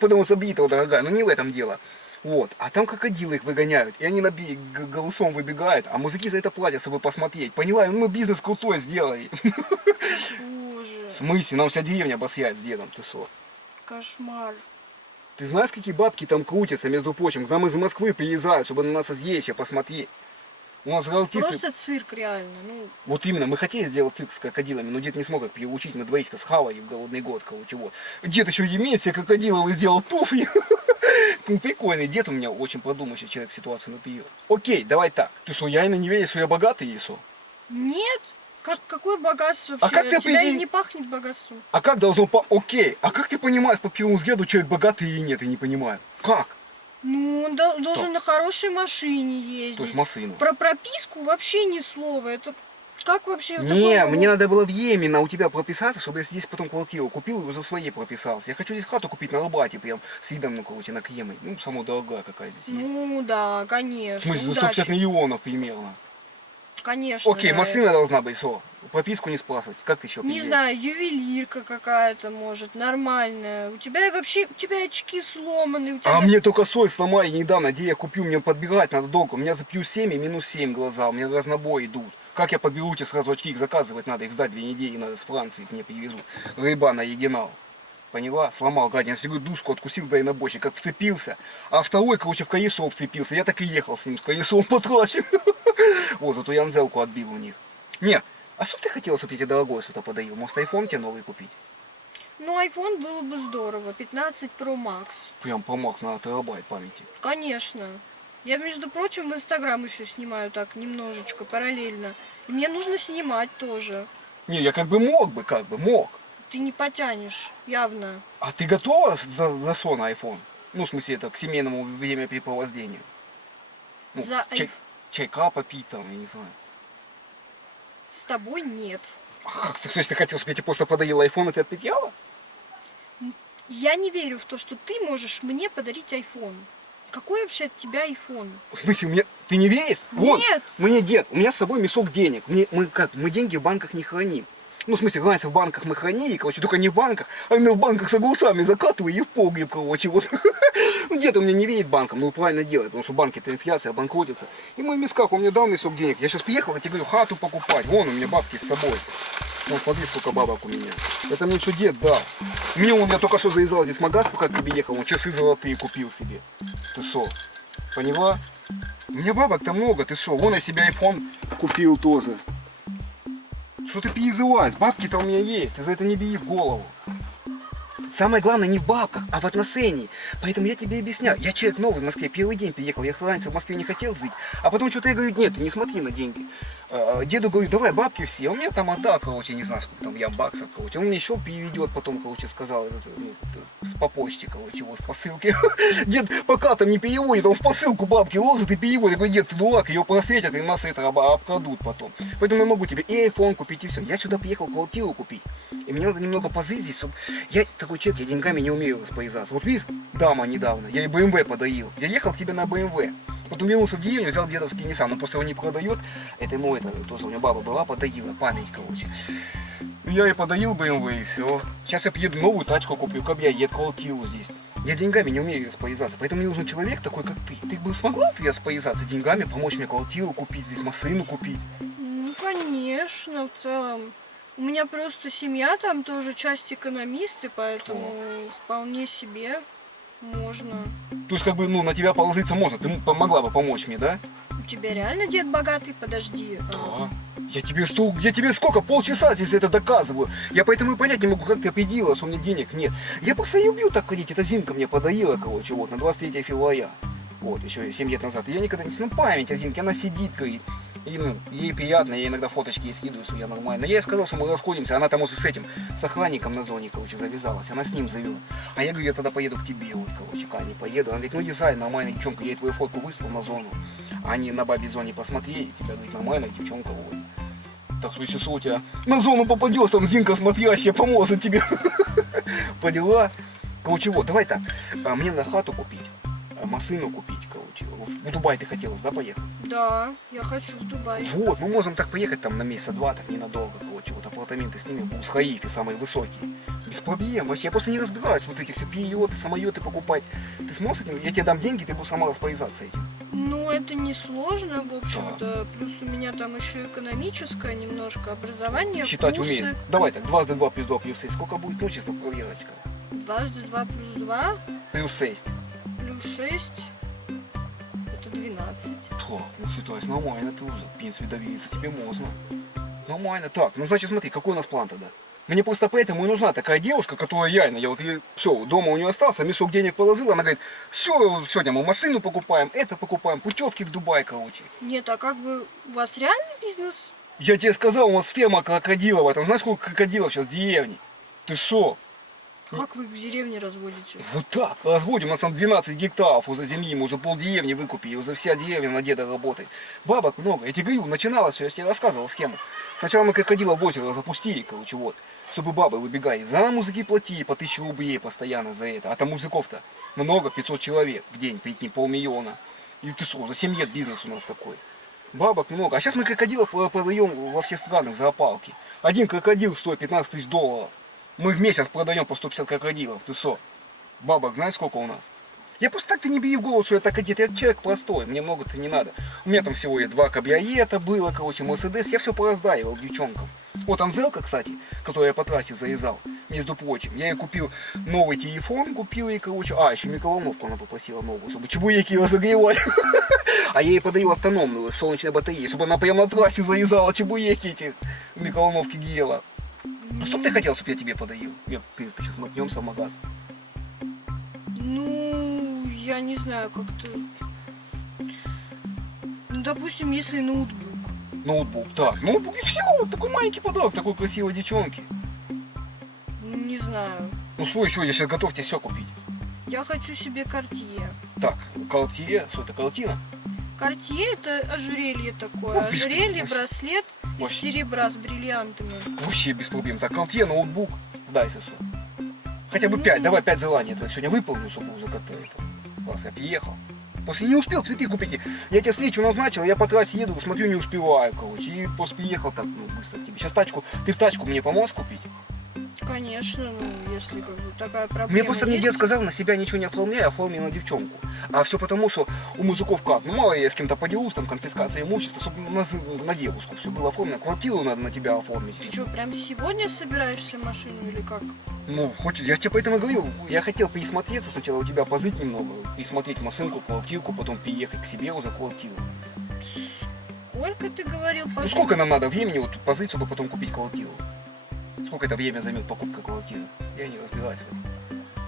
Потому что битва дорогая, но не в этом дело. Вот, а там крокодилы их выгоняют, и они на берег голосом выбегают, а мужики за это платят, чтобы посмотреть. Поняла, ну мы бизнес крутой сделали. Боже, В смысле, нам вся деревня обосряет с дедом, ты что? кошмар. Ты знаешь, какие бабки там крутятся, между прочим? К нам из Москвы приезжают, чтобы на нас съесть, посмотреть. У нас артисты... Просто цирк реально. Ну, Вот именно, мы хотели сделать цирк с крокодилами, но дед не смог их приучить, мы двоих-то схавали в голодный год, короче, вот. Дед еще имеет себе крокодилов и сделал туфли. Ну, прикольный дед у меня, очень продумывающий человек ситуацию наперед. Окей, давай так. Ты что, реально не веришь, что я богатый, Исо? нет. Какое богатство вообще? как ты От тебя и определи- не пахнет богатством. А как должно по... Окей, а как ты понимаешь по первому взгляду, человек богатый или нет, я не понимаю. Как? Ну, он должен на хорошей машине ездить. То есть машину. Про прописку вообще ни слова. Это Как вообще в Не, таком мне надо было в Йемена у тебя прописаться, чтобы я здесь потом квартиру купил и уже в своей прописался. Я хочу здесь хату купить на Арбате, прям с видом, ну, короче, на Кремль. Ну, самая дорогая какая здесь есть. Ну да, В конечно. смысле, за 150 Удачи. миллионов примерно. Конечно. Окей, да. машина должна быть, все. Прописку не спрашивать. Как ты еще Не знаю, ювелирка какая-то может, нормальная. У тебя вообще, у тебя очки сломаны. У тебя... А мне только сой сломали недавно, где я купил, мне подбирать надо долго. У меня за плюс 7 и минус 7 глаза, у меня разнобой идут. Как я подберу тебе сразу очки, их заказывать надо, их сдать 2 недели, надо с Франции, их мне привезут. Рыба на оригинал. Поняла? Сломал гадин, я дуску откусил, да и на бочке, как вцепился. А второй, короче, в колесо вцепился. Я так и ехал с ним, с колесом потрачен. Вот, зато я Анзелку отбил у них. Не, а что ты хотела, чтобы я тебе дорогой сюда подарил? Может, айфон тебе новый купить? Ну, iPhone было бы здорово. 15 Pro Max. Прям по Макс на терабайт памяти. Конечно. Я, между прочим, в Инстаграм еще снимаю так немножечко параллельно. И мне нужно снимать тоже. Не, я как бы мог. Ты не потянешь, явно. А ты готова за сон iPhone? Ну, в смысле, это к семейному времяпрепровождению. Ну, За чайка попить там, я не знаю. С тобой нет. А как ты, то есть ты хотел, чтобы я тебе просто подарил iPhone, и ты отпетляла? Я не верю в то, что ты можешь мне подарить iPhone. Какой вообще от тебя iPhone? В смысле, ты не веришь? Вон, Нет. мне дед, у меня с собой мешок денег. Мы деньги в банках не храним. Ну, в смысле, раньше в банках мы хранили, короче, только не в банках, а именно в банках с огурцами закатываю и в погреб, короче, вот. Ну, дед у меня не верит банкам, ну, правильно делает, потому что банки это инфляция, обанкротятся. И мой мисках, он мне дал мешок денег. Я сейчас приехал, я тебе говорю, хату покупать, вон у меня бабки с собой. Вон, смотри, сколько бабок у меня. Это мне что дед дал. Я только что завязал здесь магаз, пока к тебе ехал, он часы золотые купил себе. Ты шо, поняла? У меня бабок-то много, ты шо, вон я себе iPhone купил тоже. Что ты перезываешь? Бабки-то у меня есть, ты за это не бери в голову. Самое главное не в бабках, а в отношении. Поэтому я тебе объясняю. Я человек новый в Москве, первый день приехал. Я раньше в Москве не хотел жить. А потом что-то я говорю, нет, не смотри на деньги. Деду говорю, давай бабки все. У меня там отдал, короче, не знаю, сколько там я баксов, короче. Он мне еще переведет потом, короче, сказал, по почте, короче, вот в посылке. Дед пока там не переводит, он в посылку бабки ложит и переводит. Я говорю, дед, ты дурак, ее просветят и нас это обкрадут потом. Поэтому я могу тебе и iPhone купить, и все. Я сюда приехал квартиру купить. И мне надо немного пожить здесь, чтобы... Я такой человек, я деньгами не умею распоряжаться. Вот видишь, дама недавно, я ей BMW подарил. Я ехал к тебе на BMW. Потом вернулся в деревню, взял дедовский Nissan, но после его не продает. Это ему, тоже у меня баба была, подарила, память, короче. Я ей подарил BMW и все. Сейчас я приеду новую тачку куплю, как я еду квартиру здесь. Я деньгами не умею распоряжаться, поэтому мне нужен человек такой, как ты. Ты бы смогла распоряжаться деньгами, помочь мне квартиру купить, здесь машину купить? Ну, конечно, в целом. У меня просто семья там тоже часть экономисты, поэтому вполне себе можно. То есть, как бы, на тебя положиться можно, ты могла бы помочь мне, да? У тебя реально дед богатый? Подожди. Да. Я тебе сколько, полчаса здесь это доказываю. Я поэтому и понять не могу, как ты определила, что у меня денег нет. Я просто люблю так ходить, это Зинка мне подарила, короче, вот, на 23 февраля. Вот, еще 7 лет назад. И я никогда не... память о Зинке, она сидит, говорит. И, ей приятно, я иногда фоточки ей скидываю, что я нормально. Я ей сказал, что мы расходимся, она там уже с этим, с охранником на зоне, короче, завязалась. Она с ним завела. А я говорю, я тогда поеду к тебе, вот, короче, к Ане поеду. Она говорит, езжай, нормальная девчонка, я ей твою фотку выслал на зону. А они на бабе зоне посмотри, тебя, говорит, нормальная девчонка, вот. Так что, если у тебя на зону попадешь, там Зинка смотрящая поможет тебе. Поняла? Короче, вот, давай так, мне на хату купить, машину купить, короче. В Дубай ты хотела, да, поехать? Да, я хочу в Дубай. Вот, мы можем так поехать там на месяца два, так ненадолго, короче. Вот апартаменты снимем в Бурж-Халифе, самые высокие. Без проблем, вообще. Я просто не разбираюсь вот этих все перелеты, самолеты покупать. Ты сможешь этим? Я тебе дам деньги, ты будешь сама распоряжаться этим. Ну, это не сложно, в общем-то. Плюс у меня там еще экономическое немножко образование, Считать курсы. умеешь. Давай так, 2 × 2 + 2 + 6. Сколько будет? Ну, чисто проверочка. 2 × 2 + 2 Плюс 6. плюс 6 это 12. Ну считай, нормально ты уже. В принципе, довериться тебе можно. Нормально. Так, ну значит смотри, какой у нас план тогда? Мне просто поэтому и нужна такая девушка, которая реально, я вот все, дома у нее остался, мешок денег положил, она говорит, все, сегодня мы машину покупаем, это покупаем, путевки в Дубай, короче. Нет, а как бы у вас реальный бизнес? Я тебе сказал, у нас ферма крокодилов, там знаешь, сколько крокодилов сейчас в деревне? Ты шо? Как вы в деревне разводите? Вот так, разводим, у нас там 12 гектаров уже земли, мы уже полдеревни выкупили, уже вся деревня на деда работает. Бабок много, я тебе говорю, начиналось все, я тебе рассказывал схему. Сначала мы крокодила в озеро запустили, короче, вот, чтобы бабы выбегали. За музыки платили по 1000 рублей постоянно за это, а там музыков-то много, 500 человек в день, прикинь, 500 000. И ты что, за 7 лет бизнес у нас такой. Бабок много, а сейчас мы крокодилов продаем во все страны в зоопарке. Один крокодил стоит 15 000 долларов. Мы в месяц продаем по 150 крокодилов. Ты что? Бабок знаешь сколько у нас? Я просто так-то не бери в голову, что я так одет. Я человек простой, мне много-то не надо. У меня там всего есть 2 кабриолета было, короче, Мерседес. Я все пораздаривал девчонкам. Вот Анзелка, кстати, которую я по трассе зарезал, между прочим. Я ей купил новый телефон, купил ей, короче. А, еще микроволновку она попросила новую, чтобы чебуреки разогревали. А я ей подарил автономную солнечную батарею, чтобы она прямо на трассе зарезала чебуреки эти микроволновки гела. А что бы ты хотел, чтобы я тебе подарил? Я, в принципе, сейчас мотнемся в магаз. Ну, я не знаю, как-то... Ну, допустим, если ноутбук. Ноутбук, так, ноутбук и все, вот такой маленький подарок, такой красивой девчонки. Ну, не знаю. Ну, свой еще, я сейчас готов тебе все купить. Я хочу себе Cartier. Так, Cartier, что это, Картина? Cartier это ожерелье такое. Ну, без Ожерелье, вообще. браслет из Вообще. серебра с бриллиантами. Вообще без проблем. Так, Cartier, ноутбук, дай сосу. Хотя бы Ну. 5, давай 5 желаний, я сегодня выполню, чтобы уже как-то это. Класс, я приехал. После не успел цветы купить. Я тебе встречу назначил, я по трассе еду, смотрю, не успеваю, короче. И просто приехал так, ну, быстро к тебе. Сейчас тачку, ты в тачку мне поможешь купить? Конечно, ну, если как бы такая проблема Мне просто мне есть. дед сказал, на себя ничего не оформляй, оформи на девчонку. А все потому, что у мужиков как? Ну мало я с кем-то поделюсь, там конфискация имущества, чтобы на девушку все было оформлено. Квартиру надо на тебя оформить. Ты что, прям сегодня собираешься машину или как? Ну, хочешь, я тебе поэтому и говорил, я хотел присмотреться сначала у тебя позыть немного, присмотреть машинку, квартирку, потом переехать к себе уже квартиру. Сколько ты говорил? Ну сколько нам надо времени вот позыть, чтобы потом купить квартиру? Сколько это время займет покупка квартиры? Я не разбираюсь в этом.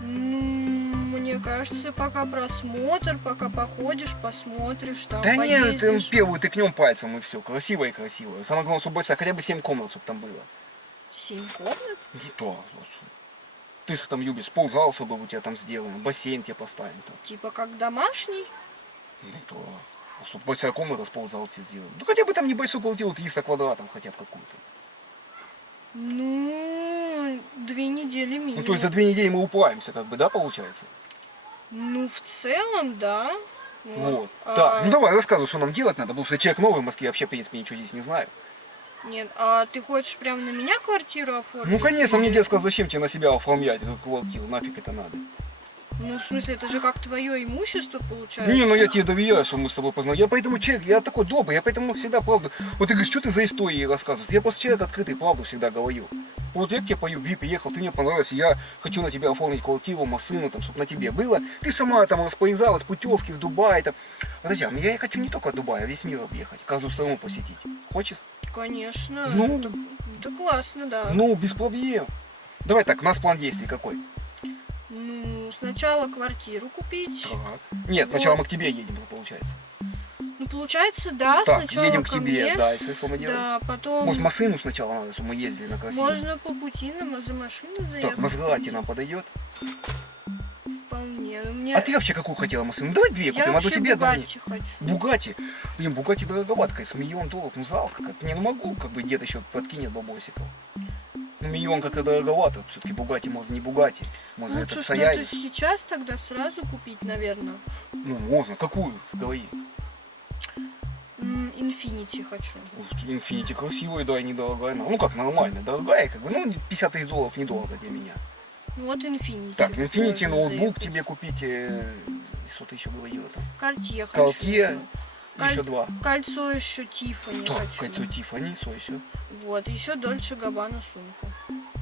Мне кажется, пока просмотр, пока походишь, посмотришь, там Да нет, поездишь. первую тыкнем пальцем и все, красиво и красиво. Самое главное, чтобы большая, хотя бы 7 комнат, чтобы там было. 7 комнат? Не то. Вот. Ты же там любишь спортзал, чтобы у тебя там сделано, бассейн тебе поставим там. Типа как домашний? Не то. А чтобы большая комната, спортзал тебе сделан. Ну хотя бы там небольшую квартиру, 300 квадратов хотя бы какую-то. Ну, 2 недели минимум. Ну то есть за 2 недели мы управимся, как бы, да, получается? Ну, в целом, да. Вот. А, Так, ну давай рассказывай, что нам делать надо, потому что я человек новый в Москве, вообще, в принципе, ничего здесь не знаю. Нет, а ты хочешь прямо на меня квартиру оформить? Ну конечно, мне Или- дед сказал, зачем тебе на себя оформлять эту квартиру, нафиг это надо. Ну, в смысле, это же как твое имущество получается. Не, ну я тебе доверяю, что мы с тобой познали. Я поэтому человек, я такой добрый, я поэтому всегда правду. Вот ты говоришь, что ты за истории рассказываешь? Я просто человек открытый, правду всегда говорю. Вот я к тебе по любви приехал, ты мне понравился, я хочу на тебя оформить квартиру, машину, там, чтобы на тебе было. Ты сама там распоряжалась, путевки в Дубай, там. Подожди, а я хочу не только Дубай, а весь мир объехать, каждую страну посетить. Хочешь? Конечно. Ну. Это классно, да. Ну, без проблем. Давай так, у нас план действий какой? Ну, сначала квартиру купить. Так. Нет, сначала мы к тебе едем, получается. Ну, получается, да, Так, сначала едем к ко тебе, мне. да, если что мы делаем. Да, потом Может, машину сначала надо, чтобы мы ездили на красивую. можно по пути за машину заехать. Так, Мазерати нам подойдет. Вполне. Мне... А ты вообще какую хотела машину? Ну, давай две Я купим, одну вообще тебе, одну мне. Бугатти хочу. Бугатти. Блин, Бугатти дороговатка, с $1 000 000, ну жалко. Как. Не, ну могу, как бы дед еще подкинет бабосиков. Ну, 1 миллион как-то дороговато. Все-таки Бугатти, может, не Бугатти. Может, Лучше этот что-то Саян. сейчас тогда сразу купить, наверное. Ну, можно. Какую? Говори. Инфинити хочу. Инфинити красивая, да, и недорогая. Ну, как нормально, дорогая, как бы. Ну, $50 000 недорого для меня. Ну вот Инфинити. Так, Инфинити, можно ноутбук заехать. тебе купить. Что ты еще говорила там? Cartier хочу. Cartier, Каль- еще 2. Кольцо еще Тиффани Так, хочу. кольцо Тиффани, что еще? Вот, еще Дольче Габбана сумку.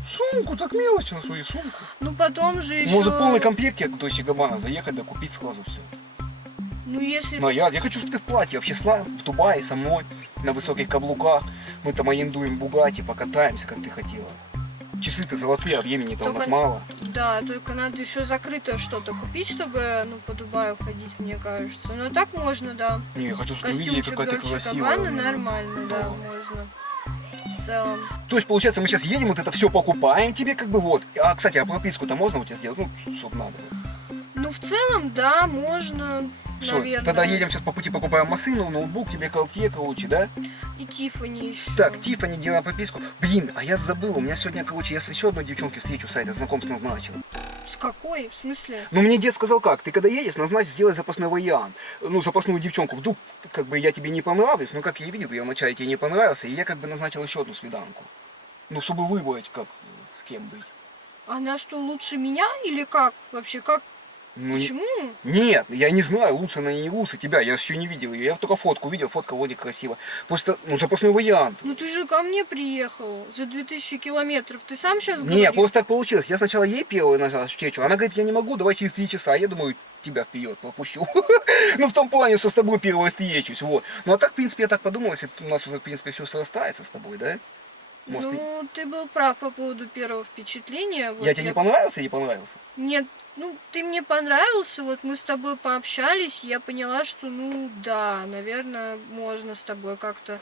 Сумку, так мелочь на свою сумку. Ну потом же еще... Может, полный комплект я к Дольче Габбана заехать, да купить сразу все. Ну если... Но я хочу, чтобы ты в платье вообще шла в Дубае со мной, на высоких каблуках. Мы там арендуем Бугатти, покатаемся, как ты хотела. Часы-то золотые, а времени-то у нас Только- мало. Да, только надо еще закрытое что-то купить, чтобы, ну, по Дубаю ходить, мне кажется. Но так можно, да. Не, я хочу, чтобы ты видели, Костюмчик какая ты Дольче красивая. Габбана нормально, да, Да. можно. в целом. То есть, получается, мы сейчас едем, вот это все покупаем тебе, как бы вот. А, кстати, а прописку-то можно у тебя сделать? Ну, чтоб надо. Ну, в целом, да, можно, Все, наверное. тогда едем сейчас по пути, покупаем машину, ноутбук, тебе Cartier, короче, да? И Тиффани еще. Так, Тиффани, делаем прописку. Блин, а я забыл, у меня сегодня, короче, я с еще одной девчонкой встречу сайта знакомств назначил. С какой? В смысле? Ну, мне дед сказал как, ты когда едешь, назначь, сделай запасной вариант. Ну, запасную девчонку. Вдруг, как бы, я тебе не понравлюсь, ну, как я видел, я вначале тебе не понравился, и я, как бы, назначил еще одну свиданку. Ну, чтобы выбрать, как, с кем быть. Она что, лучше меня или как? Вообще, как? Ну, Почему? Нет, я не знаю, лучше она или не лучше тебя, я еще не видел ее. Я только фотку видел, фотка вроде красиво. Просто, ну, запасной вариант. Ну ты же ко мне приехал за 2000 километров. Ты сам сейчас Не, говоришь? просто так получилось. Я сначала ей первую нажал встречу, она говорит, я не могу, давай через 3 часа. Я думаю, тебя вперед пропущу. Ну, в том плане, что с тобой первой встречусь, вот. Ну, а так, в принципе, я так подумал, если у нас уже, в принципе, все срастается с тобой, да? Может, Ну, ты был прав по поводу первого впечатления. Вот я тебе не понравился или понравился? Нет, ну, ты мне понравился, вот мы с тобой пообщались, я поняла, что, ну, да, наверное, можно с тобой как-то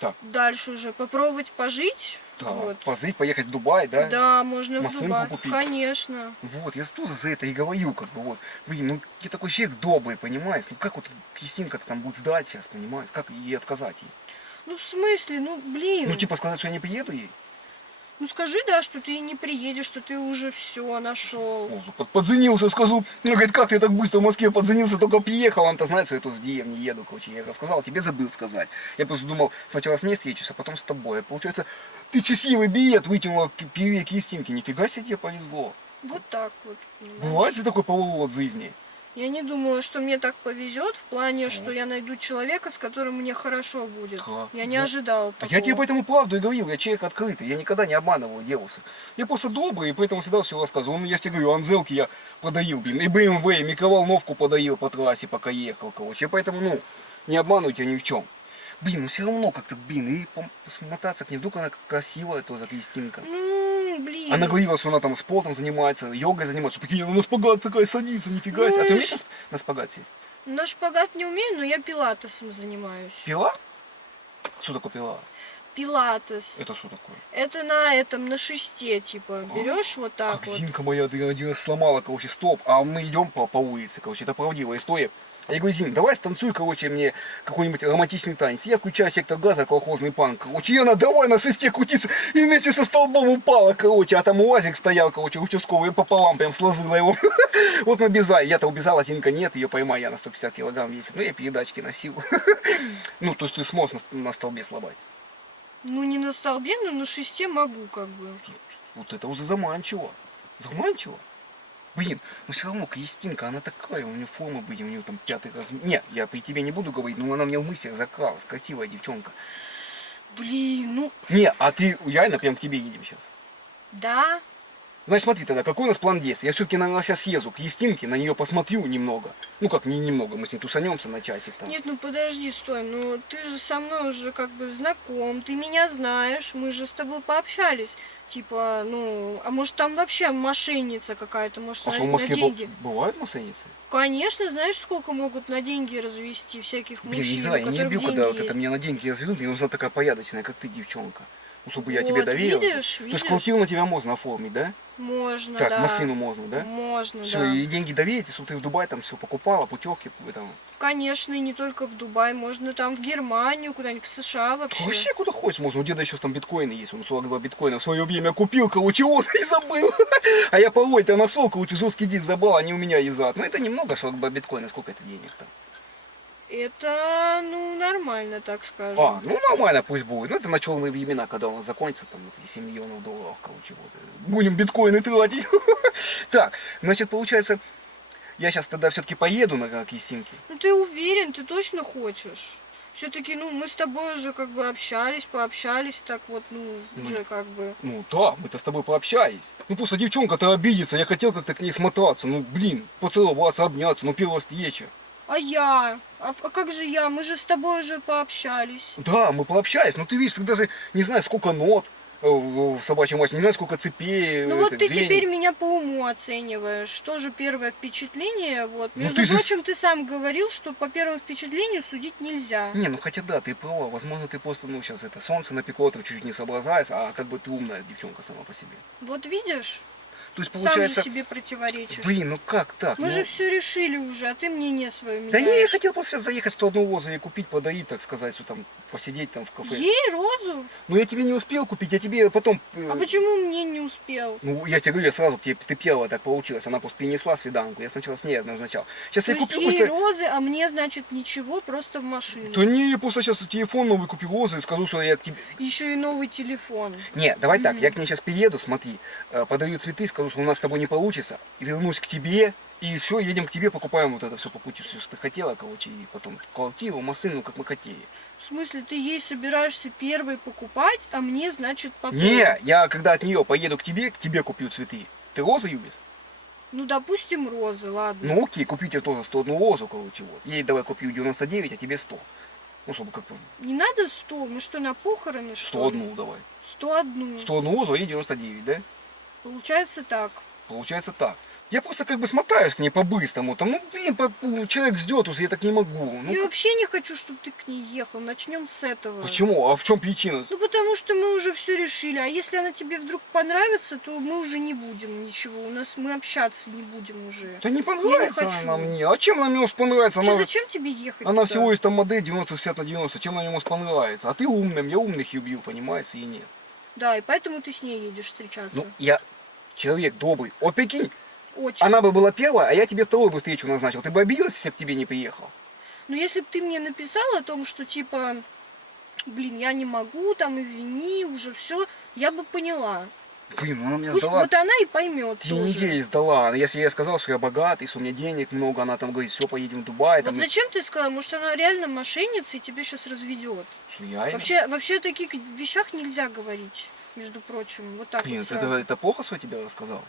Так. дальше уже попробовать пожить. Да, Вот. позыть, поехать в Дубай, да? Да, можно в Машинку Дубай. купить. Конечно. Вот, я тоже за это и говорю, как бы, вот. Блин, ну, я такой человек добрый, понимаешь? Ну, как вот Кристинка-то там будет сдать сейчас, понимаешь? Как ей отказать ей? Ну, в смысле, ну, блин. Ну, типа, сказать, что я не приеду ей? Ну, скажи, да, что ты не приедешь, что ты уже все нашел. Подзанился, скажу. Ну, говорит, как ты так быстро в Москве подзанился, только приехал. Он-то знает, что я тут с деревни еду, короче. Я рассказал, тебе забыл сказать. Я просто думал, сначала с ней встречусь, а потом с тобой. А получается, ты счастливый билет вытянула первее Кристинки. Нифига себе тебе повезло. Вот так вот. понимаешь? Бывает же такой поворот жизни. Я не думала, что мне так повезет в плане, что я найду человека, с которым мне хорошо будет. Да. Я не Ну, ожидала А такого. я тебе поэтому правду и говорил, я человек открытый, я никогда не обманывал девушек. Я просто добрый, и поэтому всегда все рассказывал. Я тебе говорю, Анзелки я подоил, блин, и BMW, и микроволновку подоил по трассе, пока ехал, короче. Я поэтому, ну, не обманываю тебя ни в чем. Блин, ну все равно как-то, блин, и посмотаться к ней, вдруг она красивая, тоже Кристинка. Ну, блин. Она говорила, что она там спортом занимается, йогой занимается. Прикинь, она на шпагат такая садится, нифига себе. А ты умеешь на шпагат сесть? На шпагат не умею, но я пилатесом занимаюсь. Пила? Что такое пила? Пилатес. Это что такое? Это на этом, на шесте, типа, берешь вот так Как вот. Зинка моя один раз сломала, короче, стоп, а мы идем по улице, короче, это правдивая история. Я говорю, Зин, давай станцуй, короче, мне какой-нибудь романтичный танец. Я включаю сектор газа, колхозный панк, короче, и она давай на шесте крутиться, и вместе со столбом упала, короче, а там УАЗик стоял, короче, участковый, пополам прям сложила его. Вот на Бизай, я-то убежала, Зинка нет, ее поймай, я на 150 килограмм весит, ну я передачки носил. Ну, то есть ты сможешь на столбе сломать. Ну, не на столбе, но на шесте могу, как бы. Вот это уже заманчиво. Заманчиво. Блин, ну все равно Кристинка, она такая, у нее форма были, у нее там 5 размер. Не, я при тебе не буду говорить, но она мне в мыслях закралась, красивая девчонка. Блин, ну, Не, а ты реально прям к тебе едем сейчас. да. Значит, смотри тогда, какой у нас план действий? Я все-таки, наверное, сейчас съезжу к Кристинке, на нее посмотрю немного. Ну как, не немного, мы с ней тусанемся на часик там. Нет, ну подожди, стой, ну ты же со мной уже как бы знаком, ты меня знаешь, мы же с тобой пообщались. Типа, ну, а может там вообще мошенница какая-то, может А она что в на Москве деньги. бывают мошенницы? Конечно, знаешь, сколько могут на деньги развести всяких Блин, мужчин, да, у я не которых люблю, деньги когда вот есть. это меня на деньги разведут, мне нужна такая порядочная, как ты, девчонка. Ну, чтобы я тебе Вот, доверился. видишь, То есть видишь? квартиру на тебя можно оформить, да? Можно, Так, да. машину можно, да? Можно, Все, да. и деньги доверить, чтобы ты в Дубай там все покупала, путевки там. Конечно, и не только в Дубай, можно там в Германию, куда-нибудь в США вообще. Вообще куда хочешь можно. У деда еще там биткоины есть, он 42 биткоина в свое время купил, короче, вот и забыл. А я пароль-то нашел, короче, жесткий диск забыл, они у меня изад. Ну это немного, 42 биткоина, сколько это денег там? Это, ну, нормально, так скажем. А, ну нормально пусть будет. Ну это на черные времена, когда у нас закончится, там вот эти 7 миллионов долларов, короче, вот. Будем биткоины тратить. Так, значит, получается, я сейчас тогда все-таки поеду на Кристинке. Ну ты уверен, ты точно хочешь? Все-таки, ну, мы с тобой уже как бы общались, пообщались, так вот, ну, уже как бы. Ну да, мы-то с тобой пообщались. Ну просто девчонка-то обидится, я хотел как-то к ней смотаться. Ну блин, поцеловаться, обняться, ну первая встреча. А я? А как же я? Мы же с тобой уже пообщались. Да, мы пообщались, но ты видишь, ты даже не знаешь, сколько нот. в собачьем массе, не знаю, сколько цепей. Ну вот ты звеньев. теперь меня по уму оцениваешь. Что же первое впечатление? Вот. Ну, Между ты же- прочим, ты сам говорил, что по первому впечатлению судить нельзя. Не, ну хотя да, ты права. Возможно, ты просто, ну, сейчас это солнце напекло, ты чуть-чуть не соображаешь, а как бы ты умная девчонка сама по себе. Вот видишь, То есть сам получается... же себе противоречишь. Блин, ну как так? Мы Ну, же все решили уже, а ты мнение свое Да меняешь. не, я хотел просто сейчас заехать 101 розу и купить, подарить, так сказать, что там, посидеть там в кафе. Ей розу? Но я тебе не успел купить, я тебе потом... А почему мне не успел? Ну, я тебе говорю, я сразу к тебе, ты первая так получилось. Она просто принесла свиданку, я сначала с ней назначал. Сейчас То я есть купил ей просто... розы, а мне, значит, ничего, просто в машину. Да не, я просто сейчас телефон новый купил розы и скажу, что я к тебе... Еще и новый телефон. Не, давай так, я к ней сейчас приеду, смотри, подаю цветы, скажу, что у нас с тобой не получится, и вернусь к тебе, и все, едем к тебе, покупаем вот это все по пути, все, что ты хотела, короче, и потом квартиру, машину, как мы хотели. В смысле, ты ей собираешься первой покупать, а мне, значит, потом? Не, я когда от нее поеду к тебе куплю цветы. Ты розы любишь? Ну, допустим, розы, ладно. Ну окей, купи тебе тоже 101 розу, короче, вот. Ей давай куплю 99, а тебе 100. Ну, чтобы как-то Не надо 100, мы что, на похороны, что ли? 101 давай. 101. 101 розу, а ей 99, да? Получается так. Получается так. Я просто как бы смотаюсь к ней по-быстрому. Там, ну, блин, человек ждет уже, я так не могу. Ну, Я вообще не хочу, чтобы ты к ней ехал. Начнем с этого. почему? А в чем причина? Ну, потому что мы уже все решили. А если она тебе вдруг понравится, то мы уже не будем ничего. Мы общаться не будем уже. Да не понравится хочу. она мне. А чем она мне может понравиться? Вообще, Она, зачем тебе ехать она туда? всего лишь там модель 90-60/90. Чем она мне может понравиться? А ты умным, я умных любил, понимаешь, и нет. Да, и поэтому ты с ней едешь встречаться. Ну, я человек добрый. Вот прикинь, Очень. она бы была первая, а я тебе вторую бы встречу назначил. Ты бы обиделась, если бы к тебе не приехал? Но если бы ты мне написал о том, что типа, блин, я не могу, там, извини, уже все, я бы поняла. Блин, она меня Пусть сдала. вот она и поймет 3 тоже. недели сдала. Если я сказал, что я богатый, что у меня денег много, она там говорит, все, поедем в Дубай. Вот Там, зачем ты сказала? Может, она реально мошенница и тебе сейчас разведет. случайно. Вообще о таких вещах нельзя говорить, между прочим. Вот так Блин, вот это, сразу. это плохо, что я тебе рассказал?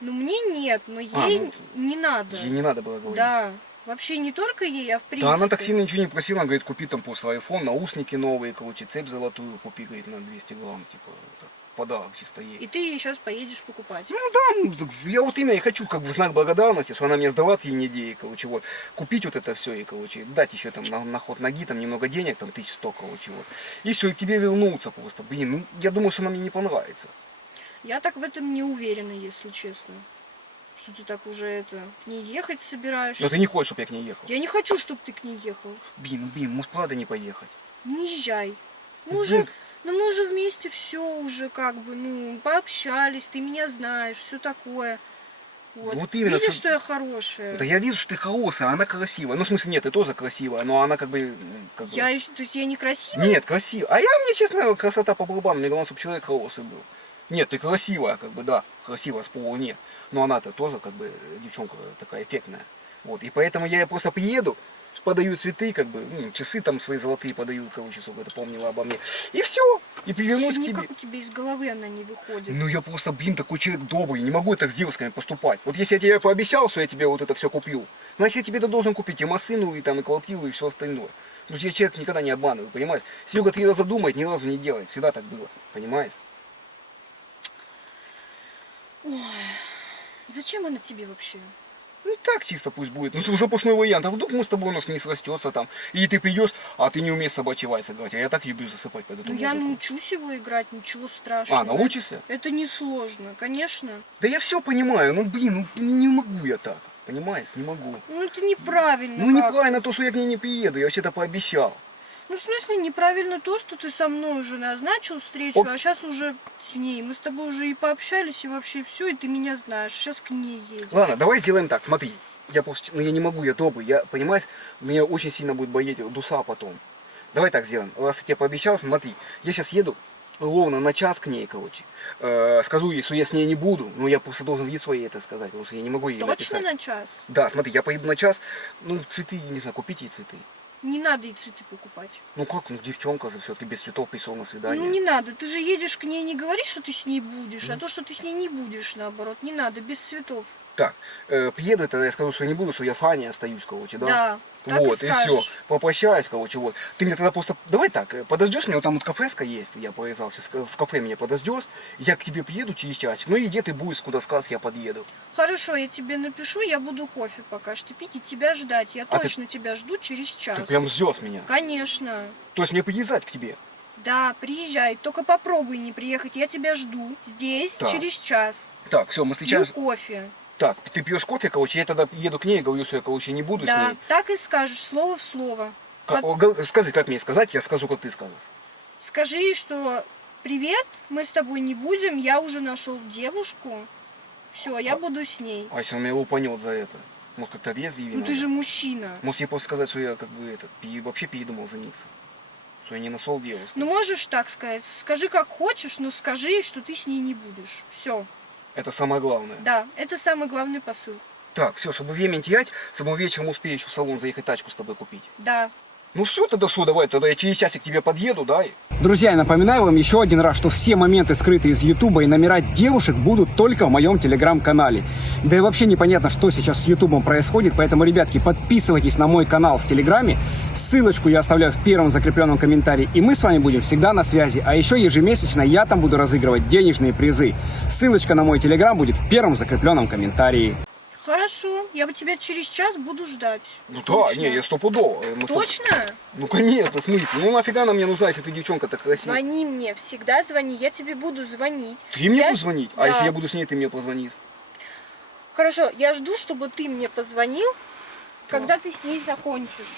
Ну, мне нет, но ей ну, не надо. Ей не надо было говорить. Да. Вообще не только ей, а в принципе. Да она так сильно ничего не просила, она говорит, купи там просто iPhone, наушники новые, короче, цепь золотую купи, говорит, на 200 грамм, типа, это подарок чисто ей. И ты ей сейчас поедешь покупать. Ну да, ну, так я вот именно и хочу, как бы в знак благодарности, что она мне сдала 3 недели, короче, вот, купить вот это все и, короче, дать еще там на ход ноги, там немного денег, там 1100, короче, вот. И все, и к тебе вернуться просто, блин, ну я думаю, что она мне не понравится. Я так в этом не уверена, если честно. Что ты так уже к ней ехать собираешься. Но ты не хочешь, чтобы я к ней ехал. Я не хочу, чтобы ты к ней ехал. Блин, может правда не поехать? Не езжай. Мы Блин. уже, ну мы уже вместе все уже как бы, ну, пообщались, ты меня знаешь, все такое. Вот именно, Видишь, что- что я хорошая? Да я вижу, что ты хорошая, а она красивая. Ну, в смысле, нет, ты тоже красивая, но она как бы... Как бы... То есть я не красивая? Нет, красивая. А мне, честно, красота по барабану. Мне главное, чтобы человек хороший был. Нет, ты красивая, как бы, да. Красивая, с полу нет. Но она-то тоже, как бы, девчонка такая эффектная. Вот, и поэтому я просто приеду, подаю цветы, как бы, ну, часы там свои золотые подаю, короче, чтобы это помнила обо мне. И все. И вернусь к тебе. Никак у тебя из головы она не выходит. Ну я просто, блин, такой человек добрый, не могу так с девушками поступать. Вот если я тебе пообещал, что я тебе вот это все куплю, значит я тебе это должен купить и машину, и там, и квартиру, и все остальное. Потому что я человек никогда не обманываю, понимаешь? Серега 3 раза думает, ни разу не делает. Всегда так было, понимаешь? Зачем она тебе вообще? Ну так чисто пусть будет. Ну запасной вариант. А вдруг мы с тобой у нас не срастется там. И ты придешь, а ты не умеешь собачий вальс играть. А я так люблю засыпать под эту Ну я музыку. научусь его играть, ничего страшного. А, научишься? Это несложно, конечно. Да я все понимаю. Ну блин, ну не могу я так. Понимаешь, не могу. Ну это неправильно. Ну как-то. неправильно то, что я к ней не приеду. Я вообще-то пообещал. Ну, в смысле, неправильно то, что ты со мной уже назначил встречу, Оп. а сейчас уже с ней. Мы с тобой уже и пообщались, и вообще все, и ты меня знаешь. Сейчас к ней едешь. Ладно, давай сделаем так, смотри. Я просто, ну я не могу, я добрый, я, понимаешь, меня очень сильно будет боять дуса потом. Давай так сделаем, раз я тебе пообещал, смотри, я сейчас еду ровно на час к ней, короче. Скажу ей, что я с ней не буду, но я просто должен в лицо ей это сказать, потому что я не могу ей Точно написать. на час? Да, смотри, я поеду на час, ну цветы, не знаю, купить ей цветы. Не надо и цветы покупать. Ну как, ну девчонка все-таки без цветов пришел на свидание. Ну не надо, ты же едешь к ней, не говоришь, что ты с ней будешь, а то, что ты с ней не будешь, наоборот, не надо, без цветов. Так, приеду, тогда я скажу, что не буду, что я с Аней остаюсь, короче, да? Да, так Вот, и и все. скажешь. Попрощаюсь, короче, вот. Ты мне тогда просто, давай так, подождешь меня, вот там вот кафеска есть, я повязал, сейчас в кафе меня подождешь, я к тебе приеду через часик, ну и где ты будешь, куда сказ, я подъеду. Хорошо, я тебе напишу, я буду кофе пока что пить и тебя ждать. Я А ты- точно тебя жду через час. Ты прям ждешь меня. Конечно. То есть мне приезжать к тебе. Да, приезжай, только попробуй не приехать, я тебя жду. Здесь Так. через час. Так, все, мы Пью встречаемся. кофе. Так, ты пьешь кофе, короче, я тогда еду к ней, говорю, что я, короче, не буду с Да, ней. так и скажешь, слово в слово. Скажи, как мне сказать, я скажу, как ты скажешь. Скажи ей, что привет, мы с тобой не будем, я уже нашел девушку. Все, я буду с ней. А если он меня лупанет за это? Может, как-то вес ей Ну ты же мужчина. Может, ей просто сказать, что я как бы вообще передумал жениться. Что я не нашел девушку. Ну можешь так сказать. Скажи как хочешь, но скажи ей, что ты с ней не будешь. Все. Это самое главное. Да, это самый главный посыл. Так, все, чтобы время не терять, чтобы вечером успею еще в салон заехать тачку с тобой купить. Да. Ну все, тогда все, давай, тогда я через часик к тебе подъеду, да? Друзья, я напоминаю вам еще один раз, что все моменты, скрытые из Ютуба и номера девушек, будут только в моем телеграм-канале. Да и вообще непонятно, что сейчас с Ютубом происходит, поэтому, ребятки, подписывайтесь на мой канал в Телеграме. Ссылочку я оставляю в первом закрепленном комментарии, и мы с вами будем всегда на связи. А еще ежемесячно я там буду разыгрывать денежные призы. Ссылочка на мой Телеграм будет в первом закрепленном комментарии. Хорошо, я бы тебя через час буду ждать. Ну да, Точно? не, я стопудово. Мы с тобой- Точно? Ну конечно, в смысле? Ну нафига она мне нужна, если ты девчонка так красивая? Звони мне, всегда звони, я тебе буду звонить. Ты мне Я- будешь звонить? Да. А если я буду с ней, ты мне позвонишь? Хорошо, я жду, чтобы ты мне позвонил, когда ты с ней закончишь.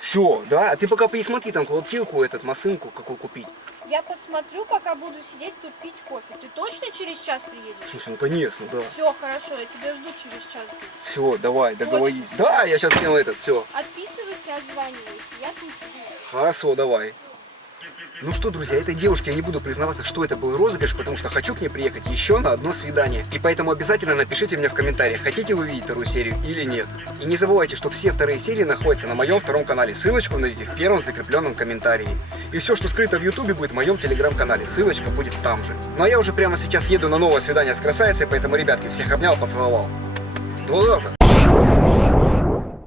Все, да? А ты пока присмотри там квартирку, машинку, какую купить. Я посмотрю, пока буду сидеть тут пить кофе. Ты точно через час приедешь? Слушай, ну конечно, да. Все, хорошо, я тебя жду через час здесь. Все, давай, договорились. Да, я сейчас прямо все. Отписывайся, отзванивайся, я тут жду. Хорошо, давай. Ну что, друзья, этой девушке я не буду признаваться, что это был розыгрыш, потому что хочу к ней приехать еще на одно свидание. И поэтому обязательно напишите мне в комментариях, хотите вы видеть вторую серию или нет. И не забывайте, что все вторые серии находятся на моем втором канале. Ссылочку найдете в первом закрепленном комментарии. И все, что скрыто в ютубе, будет в моем телеграм-канале. Ссылочка будет там же. Ну а я уже прямо сейчас еду на новое свидание с красавицей, поэтому, ребятки, всех обнял, поцеловал. 2 раза.